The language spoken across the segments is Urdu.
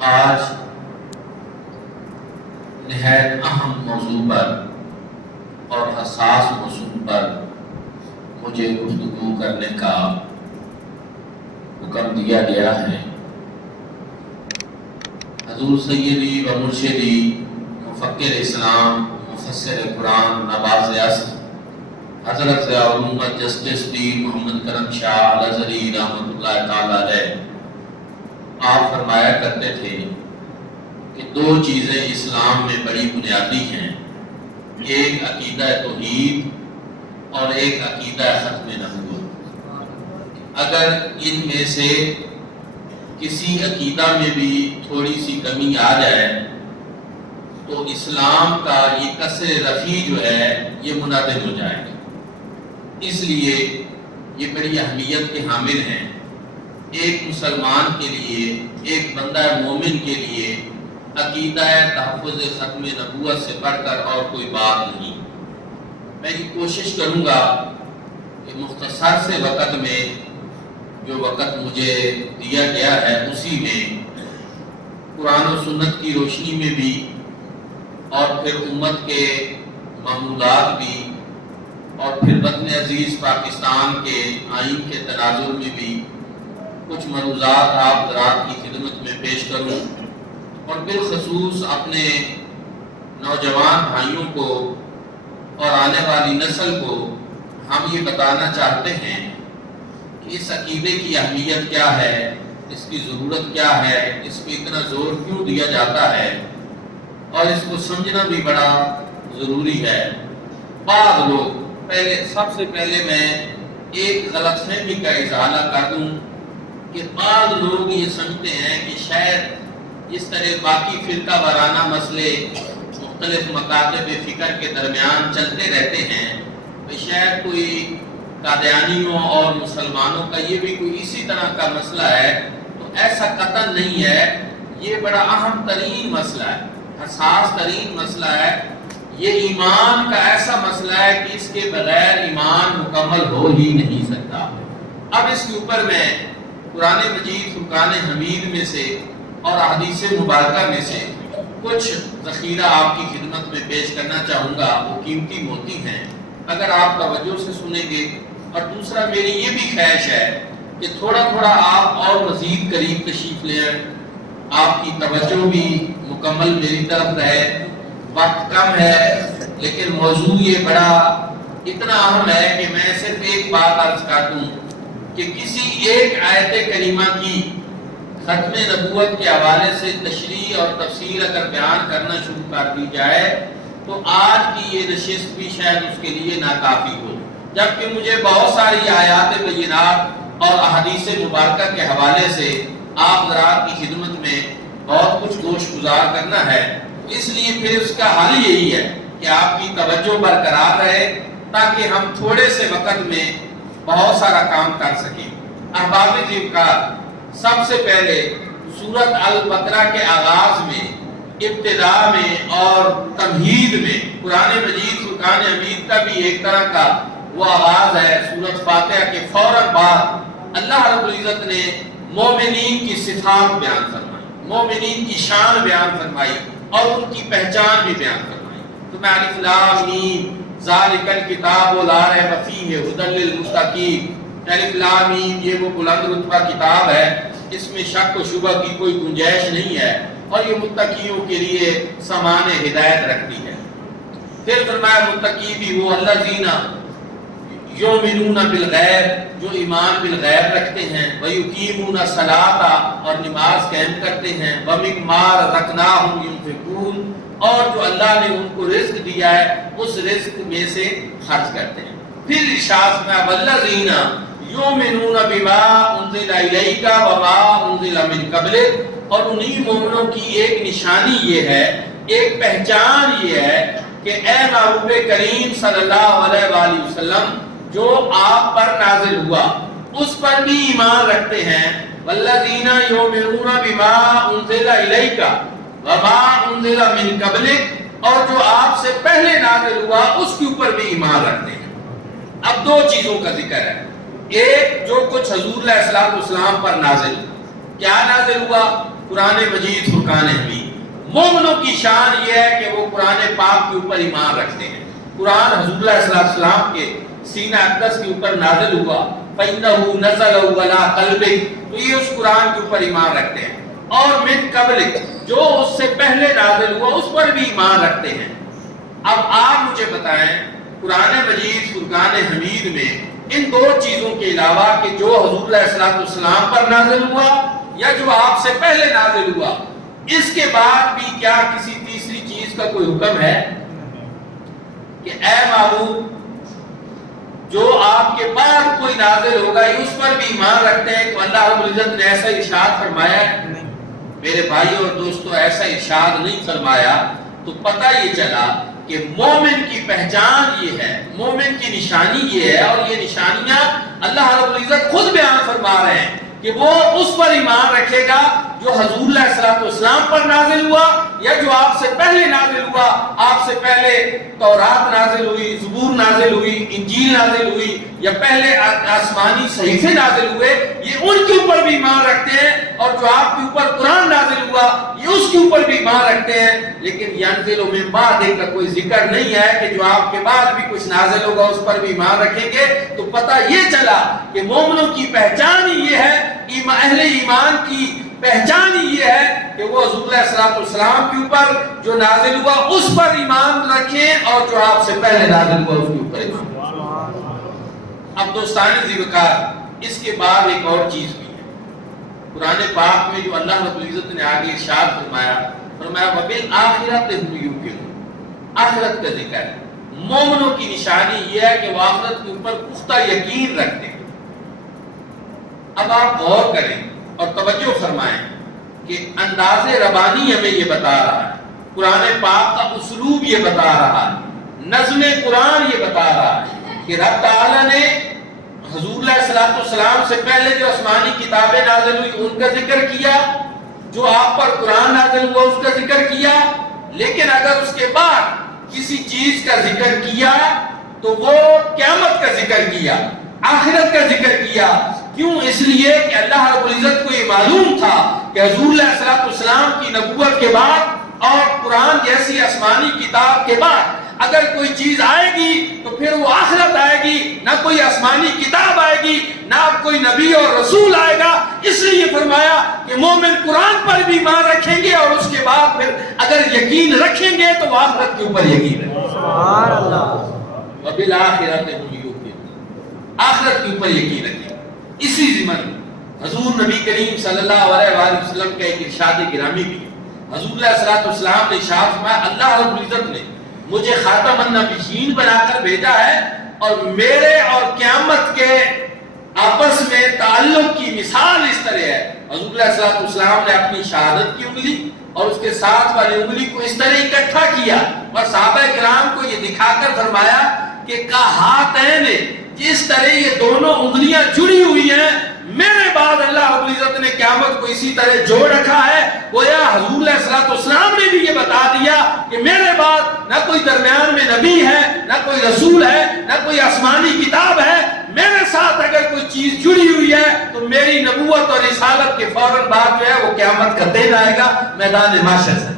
آج نہایت اہم موضوع پر اور حساس موضوع پر مجھے گفتگو کرنے کا حکم دیا گیا ہے۔ حضور سیدی و مرشدی مفکر اسلام مفسر قرآن نواز اصل حضرت علومت جسٹس دین محمد کرم شاہ الازہری رحمۃ اللہ تعالی علیہ آپ فرمایا کرتے تھے کہ دو چیزیں اسلام میں بڑی بنیادی ہیں، ایک عقیدہ توحید اور ایک عقیدہ ختم نبوت۔ اگر ان میں سے کسی عقیدہ میں بھی تھوڑی سی کمی آ جائے تو اسلام کا یہ کسر رفیع جو ہے یہ منعدم ہو جائے گا۔ اس لیے یہ بڑی اہمیت کے حامل ہیں۔ ایک مسلمان کے لیے، ایک بندہ مومن کے لیے عقیدہ تحفظ ختم نبوت سے بڑھ کر اور کوئی بات نہیں۔ میں یہ کوشش کروں گا کہ مختصر سے وقت میں، جو وقت مجھے دیا گیا ہے، اسی میں قرآن و سنت کی روشنی میں بھی اور پھر امت کے معمولات بھی اور پھر وطن عزیز پاکستان کے آئین کے تناظر میں بھی کچھ ملحوظات آپ حضرات کی خدمت میں پیش کروں، اور بالخصوص اپنے نوجوان بھائیوں کو اور آنے والی نسل کو ہم یہ بتانا چاہتے ہیں کہ اس عقیدے کی اہمیت کیا ہے، اس کی ضرورت کیا ہے، اس پہ اتنا زور کیوں دیا جاتا ہے، اور اس کو سمجھنا بھی بڑا ضروری ہے۔ بعض لوگ، سب سے پہلے میں ایک غلط فہمی کا ازالہ کر دوں کہ بعض لوگ یہ سمجھتے ہیں کہ شاید اس طرح باقی فرقہ وارانہ مسئلے مختلف مکاتب فکر کے درمیان چلتے رہتے ہیں، تو شاید کوئی قادیانیوں اور مسلمانوں کا یہ بھی کوئی اسی طرح کا مسئلہ ہے، تو ایسا قطعاً نہیں ہے۔ یہ بڑا اہم ترین مسئلہ ہے، حساس ترین مسئلہ ہے۔ یہ ایمان کا ایسا مسئلہ ہے کہ اس کے بغیر ایمان مکمل ہو ہی نہیں سکتا۔ اب اس کے اوپر میں قرآن مجید فرقان حمید میں سے اور احادیث مبارکہ میں سے کچھ ذخیرہ آپ کی خدمت میں پیش کرنا چاہوں گا، وہ قیمتی موتی ہیں، اگر آپ توجہ سے سنیں گے۔ اور دوسرا میری یہ بھی خواہش ہے کہ تھوڑا تھوڑا آپ اور مزید قریب تشریف لیں، آپ کی توجہ بھی مکمل میری طرف رہے۔ وقت کم ہے لیکن موضوع یہ بڑا اتنا اہم ہے کہ میں صرف ایک بات عرض کر دوں کہ کسی ایک آیت کریمہ کی ختم نبوت کے حوالے سے تشریح اور تفسیر اگر بیان کرنا شروع کر دی جائے تو آج کی یہ نشست بھی شاید اس کے لیے ناکافی ہو، جبکہ مجھے بہت ساری آیات بینات اور احادیث مبارکہ کے حوالے سے آپ حضرات کی خدمت میں بہت کچھ گوش گزار کرنا ہے۔ اس لیے پھر اس کا حل یہی ہے کہ آپ کی توجہ برقرار رہے تاکہ ہم تھوڑے سے وقت میں بہت سارا کام کر سکیں۔ احباب کا سب سے پہلے سورۃ البقرہ کے آغاز میں، ابتدا میں اور تمہید میں قرآن مجید فرقان حمید کا بھی ایک طرح کا وہ آغاز ہے۔ سورۃ فاتحہ کے فوراً بعد اللہ رب العزت نے مومنین کی صفات بیان فرمائی، مومنین کی شان بیان فرمائی اور ان کی پہچان بھی بیان فرمائی۔ تو میں الف لام میم ذالک الکتاب لا ریب فیہ ھدی للمتقین، الف لام میم یہ وہ بلند رتبہ کتاب ہے، اس میں شک و شبہ کی کوئی گنجائش نہیں ہے، اور یہ متقیوں کے لیے سامان ہدایت رکھتی ہے۔ پھر فرمایا متقی بھی وہ الذین یؤمنون بالغیب، جو ایمان بالغیب رکھتے ہیں، ویقیمون الصلاۃ اور نماز قائم کرتے ہیں، ومما رزقناہم ینفقون اور جو اللہ نے ان کو رزق دیا ہے اس رزق میں سے خرچ کرتے ہیں۔ پھر ارشاد میں والذین یؤمنون بما انزل الیک وما انزل من قبلک، اور انہی مومنوں کی ایک نشانی یہ ہے، ایک پہچان یہ ہے کہ اے محبوب کریم صلی اللہ علیہ وآلہ وسلم جو آپ پر نازل ہوا اس پر بھی ایمان رکھتے ہیں۔ والذین یؤمنون بما انزل الیک وما انزل من قبلک، اور جو آپ سے پہلے نازل ہوا اس کے اوپر بھی ایمان رکھتے ہیں۔ اب دو چیزوں کا ذکر ہے، ایک جو کچھ حضور علیہ السلام پر نازل، کیا نازل ہوا؟ قرآن مجید فرقان حمید۔ مومنوں کی شان یہ ہے کہ وہ قرآن پاک کے اوپر ایمان رکھتے ہیں۔ قرآن حضور اللہ صلی اللہ علیہ وسلم کے سینہ اقدس کے اوپر نازل ہوا، فَإِنَّهُ نَزَلَ عَلَىٰ قَلْبِكَ، تو یہ اس قرآن کے اوپر ایمان رکھتے ہیں۔ اور من قبلک، جو اس سے پہلے نازل ہوا اس پر بھی ایمان رکھتے ہیں۔ اب آپ مجھے بتائیں قرآن مجید فرقان حمید میں ان دو چیزوں کے علاوہ کہ جو حضور علیہ السلام پر نازل ہوا یا جو آپ سے پہلے نازل ہوا، اس کے بعد بھی کیا کسی تیسری چیز کا کوئی حکم ہے کہ اے معبود جو آپ کے بعد کوئی نازل ہوگا اس پر بھی ایمان رکھتے ہیں؟ تو اللہ رب العزت نے ایسا ارشاد فرمایا ہے؟ میرے بھائیوں اور دوستوں، ایسا ارشاد نہیں فرمایا۔ تو پتہ یہ چلا کہ مومن کی پہچان یہ ہے، مومن کی نشانی یہ ہے، اور یہ نشانیاں اللہ رب العزت خود بیان فرما رہے ہیں کہ وہ اس پر ایمان رکھے گا جو حضور علیہ السلام پر نازل ہوا یا جو آپ سے پہلے نازل ہوا۔ آپ سے پہلے تورات نازل ہوئی، زبور نازل ہوئی، انجیل نازل ہوئی، یا پہلے آسمانی صحیفے نازل ہوئے، یہ ان کے اوپر بھی ایمان رکھتے ہیں۔ اور جو آپ کے اوپر قرآن نازل ہوا یہ اس کے اوپر بھی ایمان رکھتے ہیں۔ لیکن ینزل من بعد کا کوئی ذکر نہیں ہے کہ جو آپ کے بعد بھی کچھ نازل ہوگا اس پر بھی ایمان رکھیں گے۔ تو پتہ یہ چلا کہ مومنوں کی پہچان ہی یہ ہے، اہل ایمان کی پہچان ہی یہ ہے کہ وہ حضور علیہ السلام کے اوپر جو نازل ہوا اس پر ایمان رکھیں، اور جو آپ سے پہلے نازل ہوا اس کے اوپر ایمان رکھیں۔ اب دوستان ذیوقار، اس کے بعد ایک اور چیز بھی ہے قرآن پاک میں جو اللہ رب العزت نے آگے ارشاد فرمایا وَبِالْآخِرَةِ هُمْ يُوقِنُونَ، آخرت کا ذکر ہے۔ مومنوں کی نشانی یہ ہے کہ وہ آخرت کے اوپر پختہ یقین رکھتے ہیں۔ اب آپ غور کریں اور توجہ فرمائیں کہ انداز ربانی ہمیں یہ بتا رہا ہے، قرآن پاک کا اسلوب یہ بتا رہا ہے، نظم قرآن یہ بتا رہا ہے کہ رب تعالیٰ نے حضور علیہ السلام سے پہلے جو آسمانی کتابیں نازل ہوئی ان کا ذکر کیا، جو آپ پر قرآن نازل ہوا اس کا ذکر کیا، لیکن اگر اس کے بعد کسی چیز کا ذکر کیا تو وہ قیامت کا ذکر کیا، آخرت کا ذکر کیا۔ کیوں؟ اس لیے کہ اللہ رب العزت کو یہ معلوم تھا کہ حضور علیہ السلام کی نبوت کے بعد اور قرآن جیسی آسمانی کتاب کے بعد اگر کوئی چیز آئے گی تو پھر وہ آخرت آئے گی، نہ کوئی آسمانی کتاب آئے گی، نہ کوئی نبی اور رسول آئے گا۔ اس لیے فرمایا کہ مومن قرآن پر بھی ایمان رکھیں گے، اور اس کے بعد پھر اگر یقین رکھیں گے تو وہ آخرت کے اوپر یقین رکھیں گے۔ سبحان اللہ۔ وَبِالْآخِرَةِ هُمْ يُوقِنُونَ، آخرت کے اوپر یقین رکھیں۔ اسی ضمن حضور نبی کریم صلی اللہ علیہ وآلہ وسلم کا ایک ارشاد گرامی بھی ہے۔ حضور علیہ السلام نے ارشاد فرمایا اللہ رب العزت نے مجھے خاتم النبیین بنا کر بھیجا ہے، اور میرے اور قیامت کے آپس میں تعلق کی مثال اس طرح ہے۔ حضور علیہ السلام نے اپنی شہادت کی انگلی اور اس کے ساتھ والی انگلی کو اس طرح اکٹھا کیا اور صحابہ کرام کو یہ دکھا کر فرمایا کہ ہاتھین، جس طرح یہ دونوں انگلیاں جڑی ہوئی ہیں، میرے بعد اللہ رب العزت نے قیامت کو اسی طرح جوڑ رکھا ہے۔ گویا حضور علیہ السلام نے بھی یہ بتا دیا کہ میرے بعد نہ کوئی درمیان میں نبی ہے، نہ کوئی رسول ہے، نہ کوئی آسمانی کتاب ہے، میرے ساتھ اگر کوئی چیز جڑی ہوئی ہے تو میری نبوت اور رسالت کے فوراً بعد جو ہے وہ قیامت کا دن آئے گا میدان محشر سے۔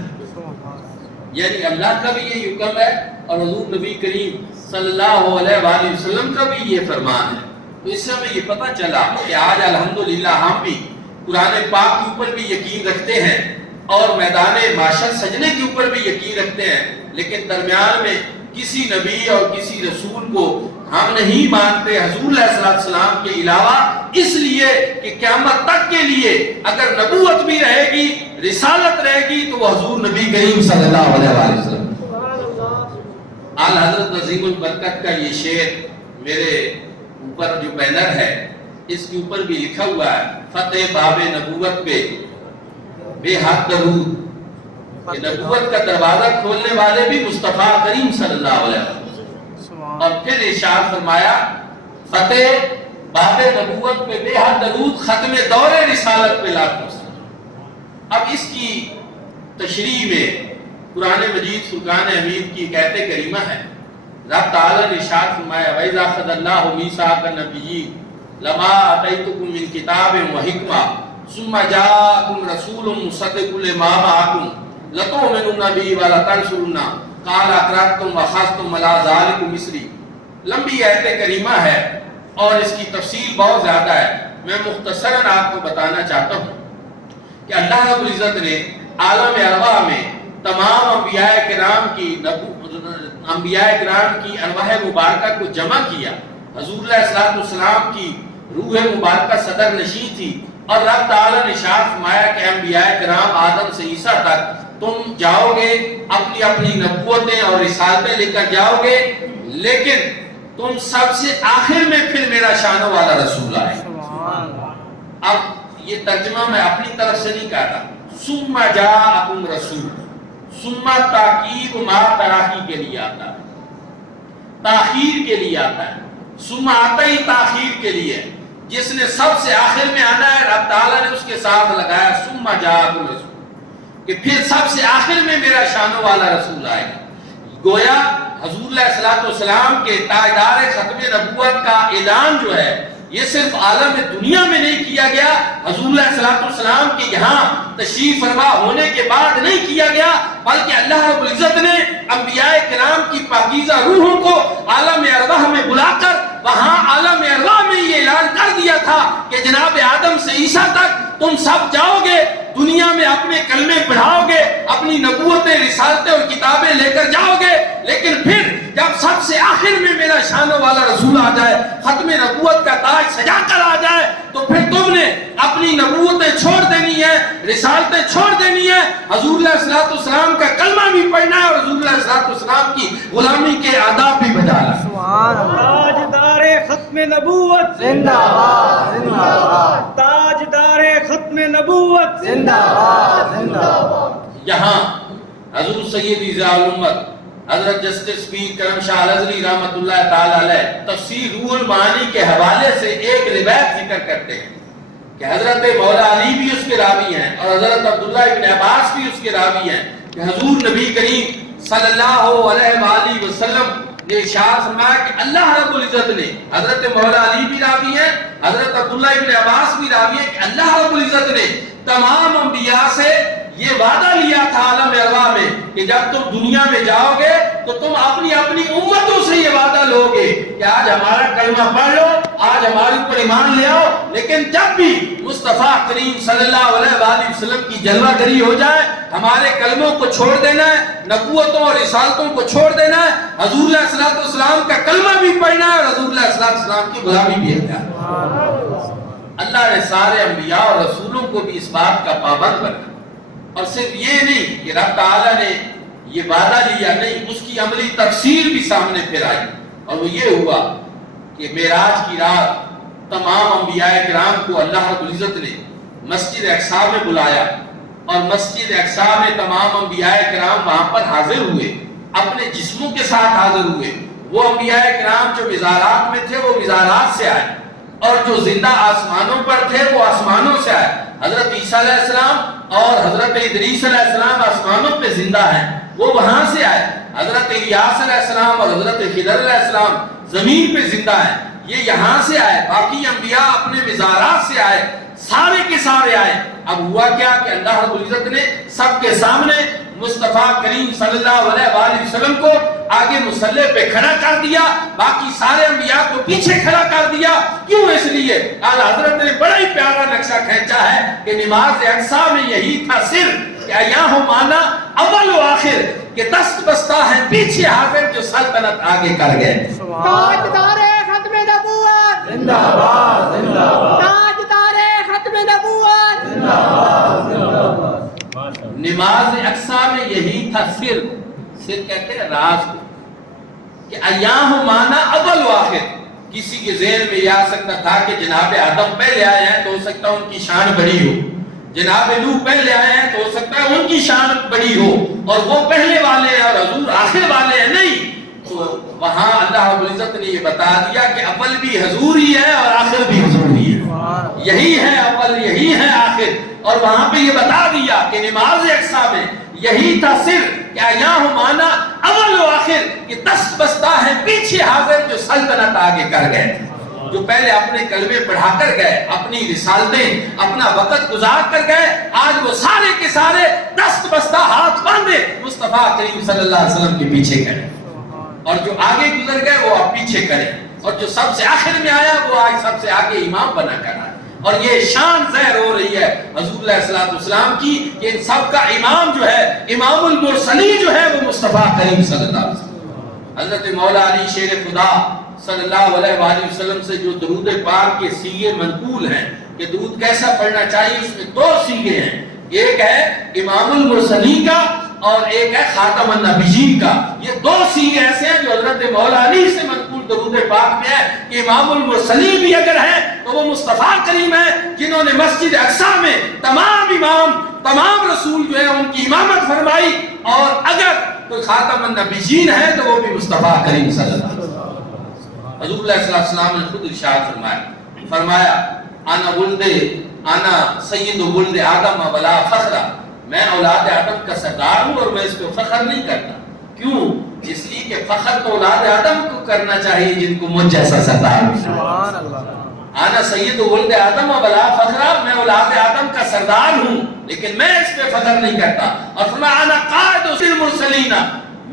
یعنی اللہ کا بھی یہ حکم ہے اور حضور نبی کریم صلی اللہ علیہ وآلہ وسلم کا بھی یہ فرمان ہے۔ تو اس سے ہمیں یہ پتہ چلا کہ آج الحمدللہ ہم بھی قرآن پاک کے اوپر بھی یقین رکھتے ہیں اور میدان محشر سجنے کے اوپر بھی یقین رکھتے ہیں، لیکن درمیان میں کسی نبی اور کسی رسول کو ہم نہیں مانتے حضور علیہ السلام کے علاوہ، اس لیے کہ قیامت تک کے لیے اگر نبوت بھی رہے گی، رسالت رہے گی، تو وہ حضور نبی کریم صلی اللہ علیہ وسلم۔ اعلیٰ حضرت عظیم البرکت کا یہ شعر میرے اوپر جو بینر ہے اس کے اوپر بھی لکھا ہوا ہے، فتح باب نبوت پہ بے حد درود، کہ نبوت کا دروازہ کھولنے والے بھی مصطفیٰ کریم صلی اللہ علیہ وسلم۔ اور پھر ارشاد فرمایا فتح باب نبوت پہ بے حد درود، ختم دور رسالت پہ لاکھوں سلام۔ اب اس کی تشریح میں قرآن مجید فرقان حمید کی ایت کریمہ ہے۔ رب تعالیٰ نے ارشاد فرمایا وَإِذَا أَخَذَ اللَّهُ مِيثَاقَ النَّبِيِّينَ لَمَا آتَيْتُكُم مِّن كِتَابٍ وَحِکْمَةٍ ثم جاءکم رسول مصدق لما معکم لتؤمنن به ولتنصرن قال اقررتم واخذتم على ذلکم مصری. لمبی آیت کریمہ ہے اور اس کی تفصیل بہت زیادہ ہے. میں مختصراً آپ کو بتانا چاہتا ہوں کہ اللہ رب العزت نے عالم ارواح میں تمام انبیاء کرام کی ارواح مبارکہ کو جمع کیا. حضور علیہ السلام کی روح مبارکہ صدر نشین تھی اور رب تعالیٰ نے ارشاد فرمایا کہ انبیاء کرام آدم سے عیسیٰ تک تم جاؤ گے اپنی اپنی نبوتیں اور رسالتیں لے کر جاؤ گے، لیکن تم سب سے آخر میں پھر میرا شان والا رسول آئے. اب یہ ترجمہ میں اپنی طرف سے نہیں کہا تھا. ثم جاءکم رسول، ثم تاکید ما تراخی کے لیے آتا ہے، تاخیر کے لیے آتا ہے. ثم آتا ہی تاخیر کے لیے، جس نے سب سے آخر میں آنا ہے رب تعالیٰ نے اس کے ساتھ لگایا ثم جاءکم رسول، کہ پھر سب سے آخر میں میرا شان والا رسول آئے گا. گویا حضور علیہ السلام کے تاجدار ختم نبوت کا اعلان جو ہے یہ صرف عالم دنیا میں نہیں کیا گیا، حضور علیہ السلام کے یہاں تشریف فرما ہونے کے بعد نہیں کیا گیا، بلکہ اللہ رب العزت نے انبیاء کرام کی پاکیزہ روحوں کو عالم ارواح میں بلا کر وہاں عالم ارواح میں یہ اعلان کر دیا تھا کہ جناب آدم سے عیسیٰ تک تم سب جاؤ گے، دنیا میں اپنے کلمے پڑھاؤ گے، اپنی نبوتیں رسالتیں اور کتابیں لے کر جاؤ گے، لیکن پھر جب سب سے آخر میں میرا شان والا رسول آ جائے، ختم نبوت کا تاج سجا کر آ جائے، تو پھر تم نے اپنی نبوتیں چھوڑ دینی ہے، رسالتیں چھوڑ دینی ہے، حضور علیہ السلام کا کلمہ بھی پڑھنا ہے اور حضور علیہ السلام کی غلامی کے آداب بھی بجانا. سبحان اللہ. تاجدار ختم نبوت زندہ باد زندہ باد، تاجدار ختم نبوت زندہ باد زندہ باد. یہاں حضور سید ضیاء الامت حضرت جسٹس پیر کرم شاہ الازہری رحمۃ اللہ تعالی علیہ تفسیر روح المعانی کے حوالے سے ایک روایت ذکر کرتے ہیں کہ حضرت مولا علی بھی اس کے راوی ہیں اور حضرت عبداللہ ابن عباس بھی اس کے راوی ہیں کہ حضور نبی کریم صلی اللہ علیہ وآلہ وسلم نے ارشاد فرمایا کہ اللہ رب العزت نے، حضرت مولا علی بھی راوی ہیں، حضرت عبداللہ ابن عباس بھی راوی ہیں، کہ اللہ رب العزت نے تمام انبیاء سے یہ وعدہ لیا تھا عالم ارواح میں کہ جب تم دنیا میں جاؤ گے تو تم اپنی اپنی امتوں سے یہ وعدہ لو گے کہ آج ہمارا کلمہ پڑھ لو، آج ہمارے اوپر ایمان لے آؤ، لیکن جب بھی مصطفیٰ کریم صلی اللہ علیہ وآلہ وسلم کی جلوہ گری ہو جائے ہمارے کلموں کو چھوڑ دینا ہے، نبوتوں اور رسالتوں کو چھوڑ دینا ہے، حضور علیہ السلام کا کلمہ بھی پڑھنا ہے اور حضور علیہ السلام کی غلامی بھی اختیار ہے. اللہ نے سارے انبیاء اور رسولوں کو بھی اس بات کا پابند بنا، اور صرف یہ نہیں کہ رب تعالیٰ نے یہ وعدہ لیا، نہیں، اس کی عملی تفسیر بھی سامنے پھر آئی، اور وہ یہ ہوا کہ معراج کی رات تمام انبیاء کرام کو اللہ رب العزت نے مسجد اقصیٰ میں بلایا اور مسجد اقصیٰ میں تمام انبیاء کرام وہاں پر حاضر ہوئے، اپنے جسموں کے ساتھ حاضر ہوئے. وہ انبیاء کرام جو مزارات میں تھے وہ مزارات سے آئے، اور جو زندہ آسمانوں پر تھے وہ آسمانوں سے آئے. حضرت عیسیٰ علیہ السلام اور حضرت ادریس علیہ السلام آسمانوں پہ زندہ ہیں، وہ وہاں سے آئے. حضرت الیاس علیہ السلام اور حضرت خضر علیہ السلام زمین پہ زندہ ہیں، یہ یہاں سے آئے. باقی انبیاء اپنے مزارات سے آئے، سارے کے سارے آئے. اب ہوا کیا کہ اللہ رب العزت نے سب کے سامنے مصطفیٰ کریم صلی اللہ علیہ وآلہ وسلم کو آگے مصلی پہ کھڑا کر دیا، باقی سارے انبیاء کو پیچھے کھڑا کر دیا. کیوں؟ اس لیے اعلیٰ حضرت نے بڑا ہی پیارا نقشہ کھینچا ہے کہ نماز اقصیٰ میں یہی تھا سر کہ ایاہ مانا اول و آخر، کہ دست بستہ ہے پیچھے حاضر جو سلطنت آگے کر گئے. تاجدار ختم نبوت زندہ باد زندہ باد، تاجدار ختم نبوت زندہ باد زندہ باد. نماز اقصیٰ میں یہی تھا سر کہتے ہیں راز کو، کہ ایاہ مانا اول و آخر. کسی کے ذہن میں یہ آ سکتا تھا کہ جناب آدم پہلے آئے ہیں تو ہو سکتا ہے ان کی شان بڑی ہو، جناب نوح پہلے آئے ہیں تو ہو سکتا ہے ان کی شان بڑی ہو، اور وہ پہلے والے ہیں اور حضور آخر والے ہیں. نہیں، تو وہاں اللہ رب العزت نے یہ بتا دیا کہ اول بھی حضور ہی ہے اور آخر بھی حضور ہی ہے، یہی ہے اول، یہی ہے آخر. اور وہاں پہ یہ بتا دیا کہ نماز اقصیٰ میں یہی تھا سر کہ ایاہ مانا اول و آخر، کہ دست بستہ ہے پیچھے حاضر جو سلطنت آگے کر گئے تھے. جو پہلے اپنے کلمے پڑھا کر گئے، اپنی رسالتیں، اپنا وقت گزار کر گئے، آج وہ سارے کے سارے دست بستہ ہاتھ باندھے مصطفیٰ کریم صلی اللہ علیہ وسلم کے پیچھے کریں، اور جو آگے گزر گئے وہ اب پیچھے کریں، اور جو سب سے آخر میں آیا وہ آج سب سے آگے امام بنا کر آیا۔ اور یہ شان ظاہر ہو رہی ہے حضور علیہ السلام کی کہ ان سب کا امام جو ہے، امام المرسلین جو ہے، وہ مصطفیٰ کریم صلی اللہ علیہ وسلم۔ حضرت مولا علی شیر خدا صلی اللہ علیہ وآلہ وسلم سے جو درود پاک کے سیغے منقول ہیں کہ درود کیسا پڑھنا چاہیے، اس میں دو سیغے ہیں، ایک ہے امام المرسلین کا اور ایک ہے خاتم النبیین کا۔ یہ دو سیغے ایسے ہیں جو حضرت مولا علی سے منقول درود پاک میں ہے کہ امام المرسلین بھی اگر ہیں تو وہ مصطفیٰ کریم ہیں جنہوں نے مسجد اقصیٰ میں تمام امام، تمام رسول جو ہے ان کی امامت فرمائی، اور اگر کوئی خاتم النبیین ہے تو وہ بھی مصطفیٰ کریم صلی اللہ علیہ وسلم۔ حضور علیہ السلام نے خود ارشاد فرمایا انا سید ولد آدم ولا فخر، میں اولاد آدم کا سردار ہوں اور میں اس پہ فخر نہیں کرتا۔ کیوں؟ اس لیے کہ فخر تو اولاد آدم کو کرنا چاہیے جن کو مجھ جیسا سردار ملا۔ انا سید ولد آدم ولا فخر، میں اولاد آدم کا سردار ہوں لیکن میں اس پہ فخر نہیں کرتا۔ اور فرمایا انا قائد المرسلین،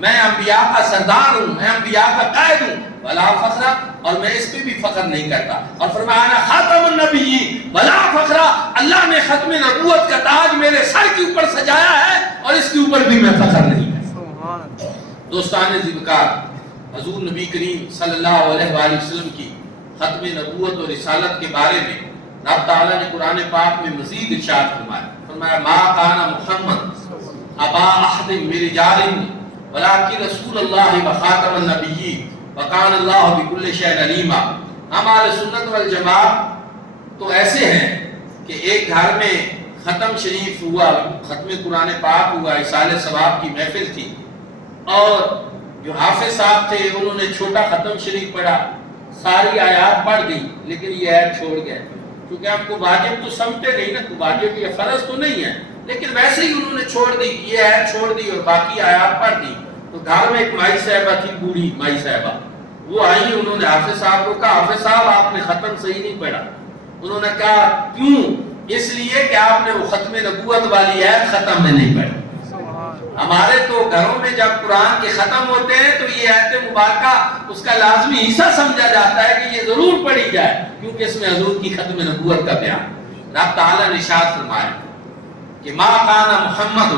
میں انبیاء کا سردار ہوں، میں انبیاء کا قائد ہوں، ولا فخر، اور میں اس پہ بھی فخر نہیں کرتا۔ اور فرمایا انا خاتم النبیین ولا فخر، اللہ نے ختم نبوت کا تاج میرے سر کے اوپر سجایا ہے اور اس کے اوپر بھی میں فخر نہیں کرتا۔ دوستان ذوالفقار، حضور نبی کریم صلی اللہ علیہ وآلہ وسلم کی ختم نبوت اور رسالت کے بارے میں رب تعالیٰ نے قرآن پاک میں مزید ارشاد فرمایا ما کان محمد ابا احد من رجالکم ولکن رسول اللہ وخاتم النبیین وکان اللہ بکل شیء علیما۔ ہمارے سنت والجماعت تو ایسے ہیں کہ ایک گھر میں ختم شریف ہوا، ختم قرآن پاک ہوا، اصالہ ثواب کی محفل تھی، اور جو حافظ صاحب تھے انہوں نے چھوٹا ختم شریف پڑھا، ساری آیات پڑھ دی لیکن یہ آیت چھوڑ گئے، کیونکہ آپ کو واجب تو سمجھتے نہیں نا، واجب یا فرض تو نہیں ہے، لیکن ویسے ہی انہوں نے چھوڑ دی، یہ آیت چھوڑ دی اور باقی آیات پڑھ دی۔ تو گھر میں ایک مائی صاحبہ تھی، بوڑھی مائی صاحبہ، وہ آئی، انہوں نے حافظ صاحب کو کہا حافظ صاحب آپ نے ختم صحیح نہیں پڑھا۔ انہوں نے کہا کیوں؟ اس لیے کہ آپ نے وہ ختم نبوت والی آیت ختم میں نہیں پڑھی۔ ہمارے تو گھروں میں جب قرآن کے ختم ہوتے ہیں تو یہ آیت مبارکہ اس کا لازمی حصہ سمجھا جاتا ہے کہ یہ ضرور پڑھی جائے، کیونکہ اس میں حضور کی ختم نبوت کا بیان۔ رب تعالیٰ نے ارشاد فرمایا کہ ما کان محمد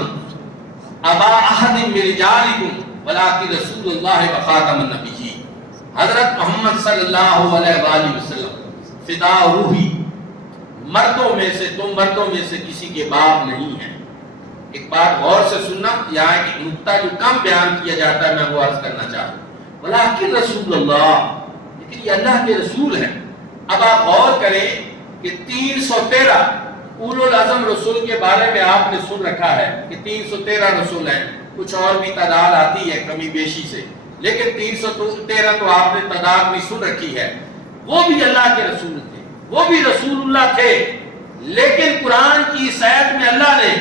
ابا احد من رجالکم ولکن رسول اللہ وخاتم النبیین۔ حضرت محمد صلی اللہ علیہ وآلہ وسلم فدا روحی، مردوں میں سے، تم مردوں میں سے کسی کے باپ نہیں ہیں۔ ایک بات غور سے سننا، یہاں ایک نقطہ جو کم بیان کیا جاتا ہے میں وہ عرض کرنا چاہتا ہوں، ولیکن رسول اللہ، لیکن یہ اللہ کے رسول ہیں۔ اب آپ غور کریں کہ 313 اولو العزم رسول کے بارے میں آپ نے سن رکھا ہے کہ 313 رسول ہیں، کچھ اور بھی تعداد آتی ہے کمی بیشی سے، لیکن 313 تو آپ نے تعداد بھی سن رکھی ہے۔ وہ بھی اللہ کے رسول تھے، وہ بھی رسول اللہ تھے، لیکن قرآن کی صحت میں اللہ نے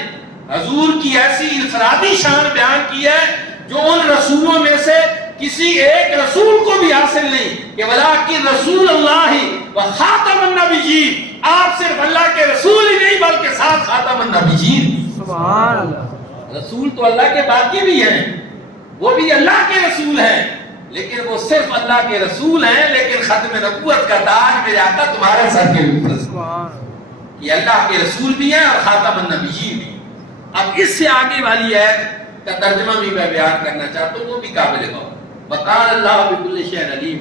حضور کی ایسی انفرادی شان بیان کی ہے جو ان رسولوں میں سے کسی ایک رسول کو بھی حاصل نہیں، کہ ولیکن رسول اللہ و خاتم النبیین، آپ صرف اللہ کے رسول ہی نہیں بلکہ ساتھ خاتم النبیین۔ سبحان اللہ۔ رسول تو اللہ کے باقی بھی ہیں، وہ بھی اللہ کے رسول ہیں، لیکن وہ صرف اللہ کے رسول ہیں، لیکن ختم نبوت کا تاج میرے آقا تمہارے سر کے اوپر، یہ اللہ کے رسول بھی ہیں اور خاتم النبیین بھی۔ اب اس سے آگے والی آیت کا ترجمہ بھی میں بیان کرنا چاہتا ہوں، وہ بھی قابل غور۔ وقال اللہ بكل شيء علیم،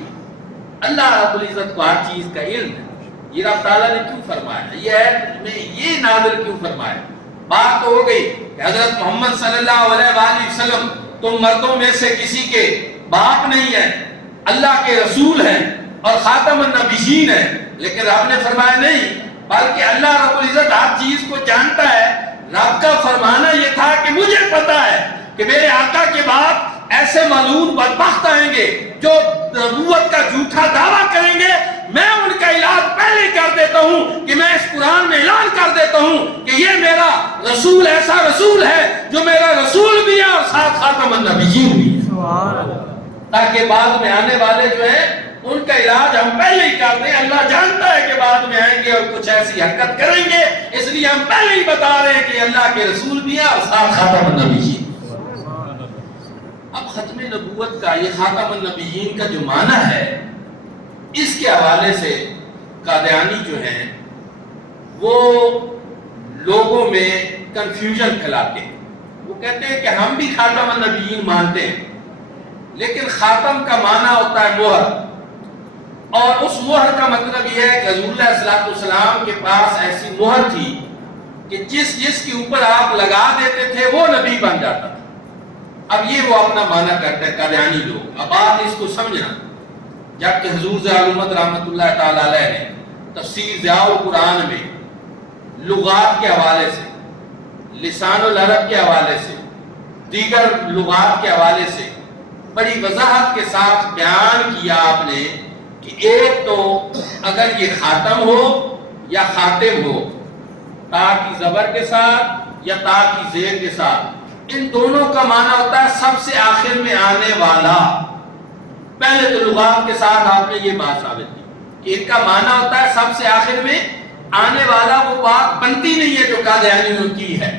اللہ رب العزت کو ہر چیز کا علم ہے۔ یہ رب تعالیٰ نے کیوں فرمایا، یہ آیت میں یہ نازل کیوں فرمایا؟ بات تو ہو گئی کہ حضرت محمد صلی اللہ علیہ وآلہ وسلم تم مردوں میں سے کسی کے باپ نہیں ہیں، اللہ کے رسول ہیں اور خاتم النبیین ہیں، لیکن رب نے فرمایا نہیں، بلکہ اللہ رب العزت ہر چیز کو جانتا ہے۔ رب کا فرمانا یہ تھا کہ مجھے پتا ہے کہ میرے آقا کے بعد ایسے معلوم بدبخت آئیں گے جو نبوت کا جھوٹا دعویٰ کریں گے، میں ان کا علاج پہلے کر دیتا ہوں کہ میں اس قرآن میں اعلان کر دیتا ہوں کہ یہ میرا رسول ایسا رسول ہے جو میرا رسول بھی ہے اور ساتھ خاتم النبیین بھی ہے، تاکہ بعد میں آنے والے جو ہیں ان کا علاج ہم پہلے ہی کر دیں. اللہ جانتا ہے کہ بعد میں آئیں گے اور کچھ ایسی حرکت کریں گے, اس لیے ہم پہلے ہی بتا رہے ہیں کہ اللہ کے رسول بھی ہیں اور ساتھ خاتم النبیین. اب ختم نبوت کا یہ خاتم النبیین کا جو معنی ہے, اس کے حوالے سے قادیانی جو ہیں وہ لوگوں میں کنفیوژن پھیلاتے ہیں. وہ کہتے ہیں کہ ہم بھی خاتم النبیین مانتے ہیں, لیکن خاتم کا معنی ہوتا ہے مہر, اور اس مہر کا مطلب یہ ہے کہ حضور علیہ الصلوۃ والسلام کے پاس ایسی مہر تھی کہ جس کے اوپر آپ لگا دیتے تھے وہ نبی بن جاتا تھا. اب یہ وہ اپنا معنی کرتے ہیں قادیانی لوگ. اب آپ اس کو سمجھنا, جبکہ حضور ضیاء الامت رحمۃ اللہ تعالی علیہ نے تفسیر ضیاء القرآن میں لغات کے حوالے سے, لسان العرب کے حوالے سے, دیگر لغات کے حوالے سے بڑی وضاحت کے ساتھ بیان کیا آپ نے کہ ایک تو اگر یہ خاتم ہو یا خاتم ہو, تا کی زبر کے ساتھ یا تا کی زیر کے ساتھ, ان دونوں کا معنی ہوتا ہے سب سے آخر میں آنے والا. پہلے تو لغات کے ساتھ آپ نے یہ بات ثابت کی کہ ان کا معنی ہوتا ہے سب سے آخر میں آنے والا. وہ بات بنتی نہیں ہے جو قادیانیوں نے کی ہے.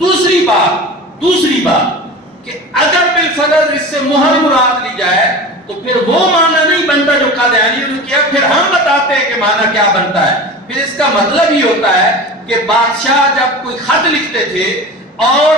دوسری بات کہ اگر بالفرض اس سے مہر مراد لی جائے تو پھر وہ معنی نہیں بنتا جو قادیانیوں نے کیا. پھر ہم بتاتے ہیں کہ معنی کیا بنتا ہے. پھر اس کا مطلب یہ ہوتا ہے کہ بادشاہ جب کوئی خط لکھتے تھے اور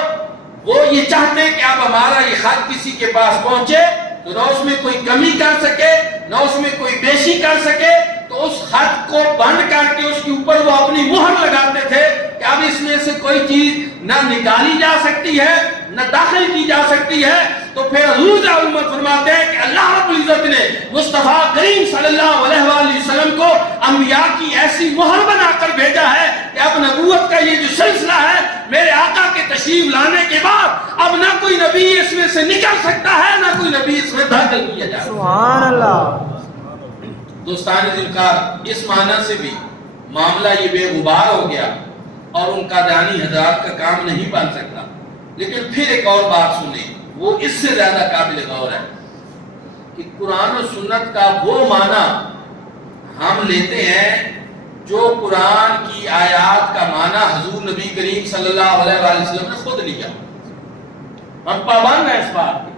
وہ یہ چاہتے کہ اب ہمارا یہ خط کسی کے پاس پہنچے تو نہ اس میں کوئی کمی کر سکے نہ اس میں کوئی بیشی کر سکے, تو اس خط کو بند کر کے اس کے اوپر وہ اپنی مہر لگاتے تھے کہ اب اس میں سے کوئی چیز نہ نکالی جا سکتی ہے نہ داخل کی جا سکتی ہے. تو پھر حضور ضیاء الامت فرماتے ہیں کہ اللہ رب العزت نے مصطفیٰ کریم صلی اللہ علیہ وآلہ وسلم کو انبیاء کی ایسی مہر بنا کر بھیجا ہے کہ اب نبوت کا یہ جو سلسلہ ہے میرے آقا کے تشریف لانے کے بعد اب نہ کوئی نبی اس میں سے نکل سکتا ہے نہ کوئی نبی اس میں داخل کیا جائے. سبحان اللہ. دوستان ذوالفقار, اس معنی سے بھی معاملہ یہ بے غبار ہو گیا اور ان قادیانی حضرات کا کام نہیں بن سکتا. لیکن پھر ایک اور بات سنیں, وہ اس سے زیادہ قابل غور ہے کہ قرآن و سنت کا وہ معنی ہم لیتے ہیں جو قرآن کی آیات کا معنی حضور نبی کریم صلی اللہ علیہ وآلہ وسلم نے خود لیا. ہم پابند ہیں اس بات کے.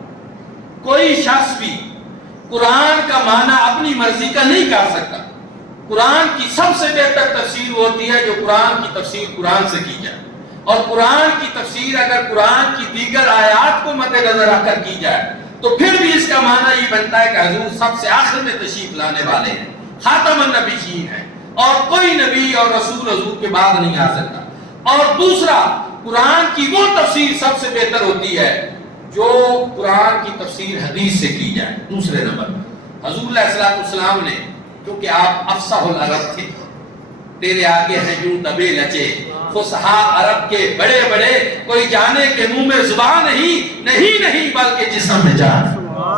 کوئی شخص بھی قرآن کا معنی اپنی مرضی کا نہیں کر سکتا. قرآن کی سب سے بہتر تفسیر ہوتی ہے جو قرآن کی تفسیر قرآن سے کی جائے, اور قرآن کی تفسیر اگر قرآن کی دیگر آیات کو مد نظر رکھ کر کی جائے تو پھر بھی اس کا معنی یہ بنتا ہے کہ حضور سب سے آخر میں تشریف لانے والے ہیں, خاتم النبیین ہیں, اور کوئی نبی اور رسول حضور کے بعد نہیں آ سکتا. اور دوسرا, قرآن کی وہ تفسیر سب سے بہتر ہوتی ہے جو قرآن کی تفسیر حدیث سے کی جائے. دوسرے نمبر حضور علیہ الصلوۃ والسلام نے, کیونکہ آپ افصح العرب تھے, تیرے آگے ہیں یوں دبے لچے فصحا عرب کے بڑے بڑے, کوئی جانے کے منہ میں زبان نہیں بلکہ جسم میں جان.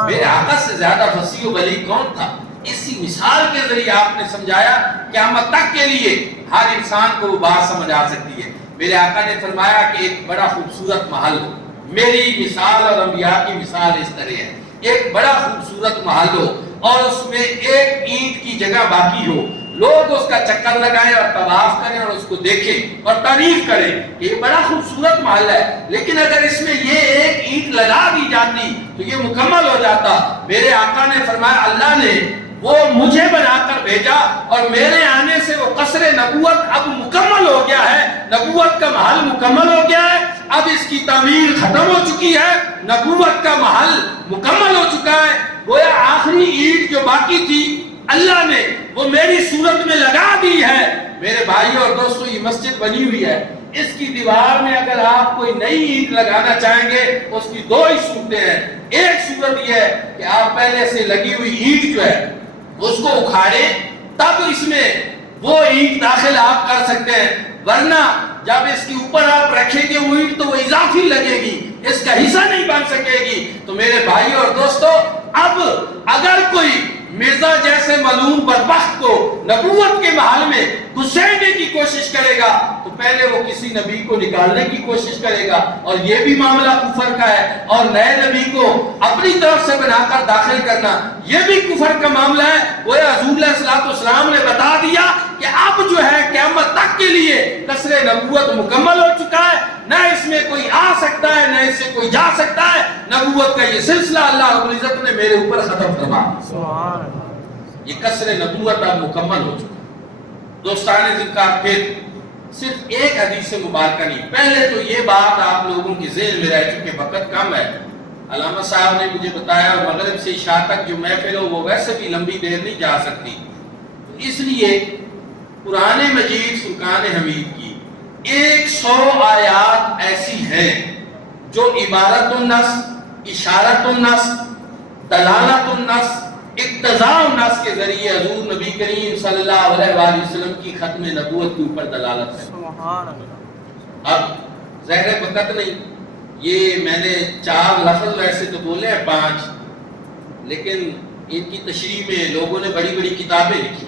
میرے آقا سے زیادہ فصیح و بلیغ کون تھا؟ اسی مثال کے ذریعے آپ نے سمجھایا قیامت تک کے لیے ہر انسان کو وہ بات سمجھ آ سکتی ہے. میرے آقا نے فرمایا کہ ایک بڑا خوبصورت محل ہو, میری مثال اور انبیاء کی مثال اس طرح ہے, ایک بڑا خوبصورت محل ہو اور اس میں ایک اینٹ کی جگہ باقی ہو, لوگ اس کا چکر لگائیں اور طواف کریں اور اس کو دیکھیں اور تعریف کریں کہ یہ بڑا خوبصورت محل ہے, لیکن اگر اس میں یہ ایک اینٹ لگا دی جاتی تو یہ مکمل ہو جاتا. میرے آقا نے فرمایا اللہ نے وہ مجھے بنا کر بھیجا اور میرے آنے سے وہ قصر نبوت اب مکمل ہو گیا ہے, نبوت کا محل مکمل ہو گیا ہے, اب اس کی تعمیر ختم ہو چکی ہے, نبوت کا محل مکمل ہو چکا ہے. گویا آخری اینٹ جو باقی تھی اللہ نے وہ میری صورت میں لگا دی ہے. میرے بھائیوں اور دوستوں, یہ مسجد بنی ہوئی ہے, اس کی دیوار میں اگر آپ کوئی نئی اینٹ لگانا چاہیں گے اس کی دو ہی صورتیں ہیں. ایک صورت یہ ہے کہ آپ پہلے سے لگی ہوئی اینٹ جو ہے اس کو اکھاڑیں, تب اس میں وہ اینٹ داخل آپ کر سکتے ہیں, ورنہ جب اس کے اوپر آپ رکھیں گے وہ اینٹ تو وہ اضافی لگے گی, اس کا حصہ نہیں بن سکے گی. تو میرے بھائیوں اور دوستوں, اب اگر کوئی مرزا جیسے ملعون بدبخت کو نبوت کے محل میں گھسیٹنے کی کوشش کرے گا تو پہلے وہ کسی نبی کو نکالنے کی کوشش کرے گا، اور یہ بھی معاملہ کفر کا ہے، اور نئے نبی کو اپنی طرف سے بنا کر داخل کرنا یہ بھی کفر کا معاملہ ہے۔ وہ حضور علیہ السلام نے بتا دیا کہ اب جو ہے قیامت تک کے لیے قصر نبوت مکمل ہو چکا ہے، نہ اس میں کوئی آ سکتا ہے نہ اس سے کوئی جا سکتا ہے۔ نبوت کا یہ سلسلہ اللہ رب العزت نے میرے اوپر ختم فرما دیا، یہ قصر نبوت اب مکمل ہو چکا۔ دوستان ذکر پھر صرف ایک حدیث مبارکہ نہیں، پہلے تو یہ بات آپ لوگوں کی ذہن میں رہ چکے، وقت کم ہے۔ علامہ صاحب نے مجھے بتایا مغرب سے عشاء تک جو محفل ہو وہ ویسے بھی لمبی دیر نہیں جا سکتی، اس لیے قرآن مجید فرقان حمید کی 100 آیات ایسی ہیں جو عبارت النص، اشارت النص، دلالت النص، اقتضاء النص کے ذریعے حضور نبی کریم صلی اللہ علیہ وآلہ وسلم کی ختم نبوت کے اوپر دلالت ہے۔ اب ظاہر وقت نہیں، یہ میں نے 4 لفظ ویسے تو بولے ہیں 5، لیکن ان کی تشریح میں لوگوں نے بڑی بڑی کتابیں لکھی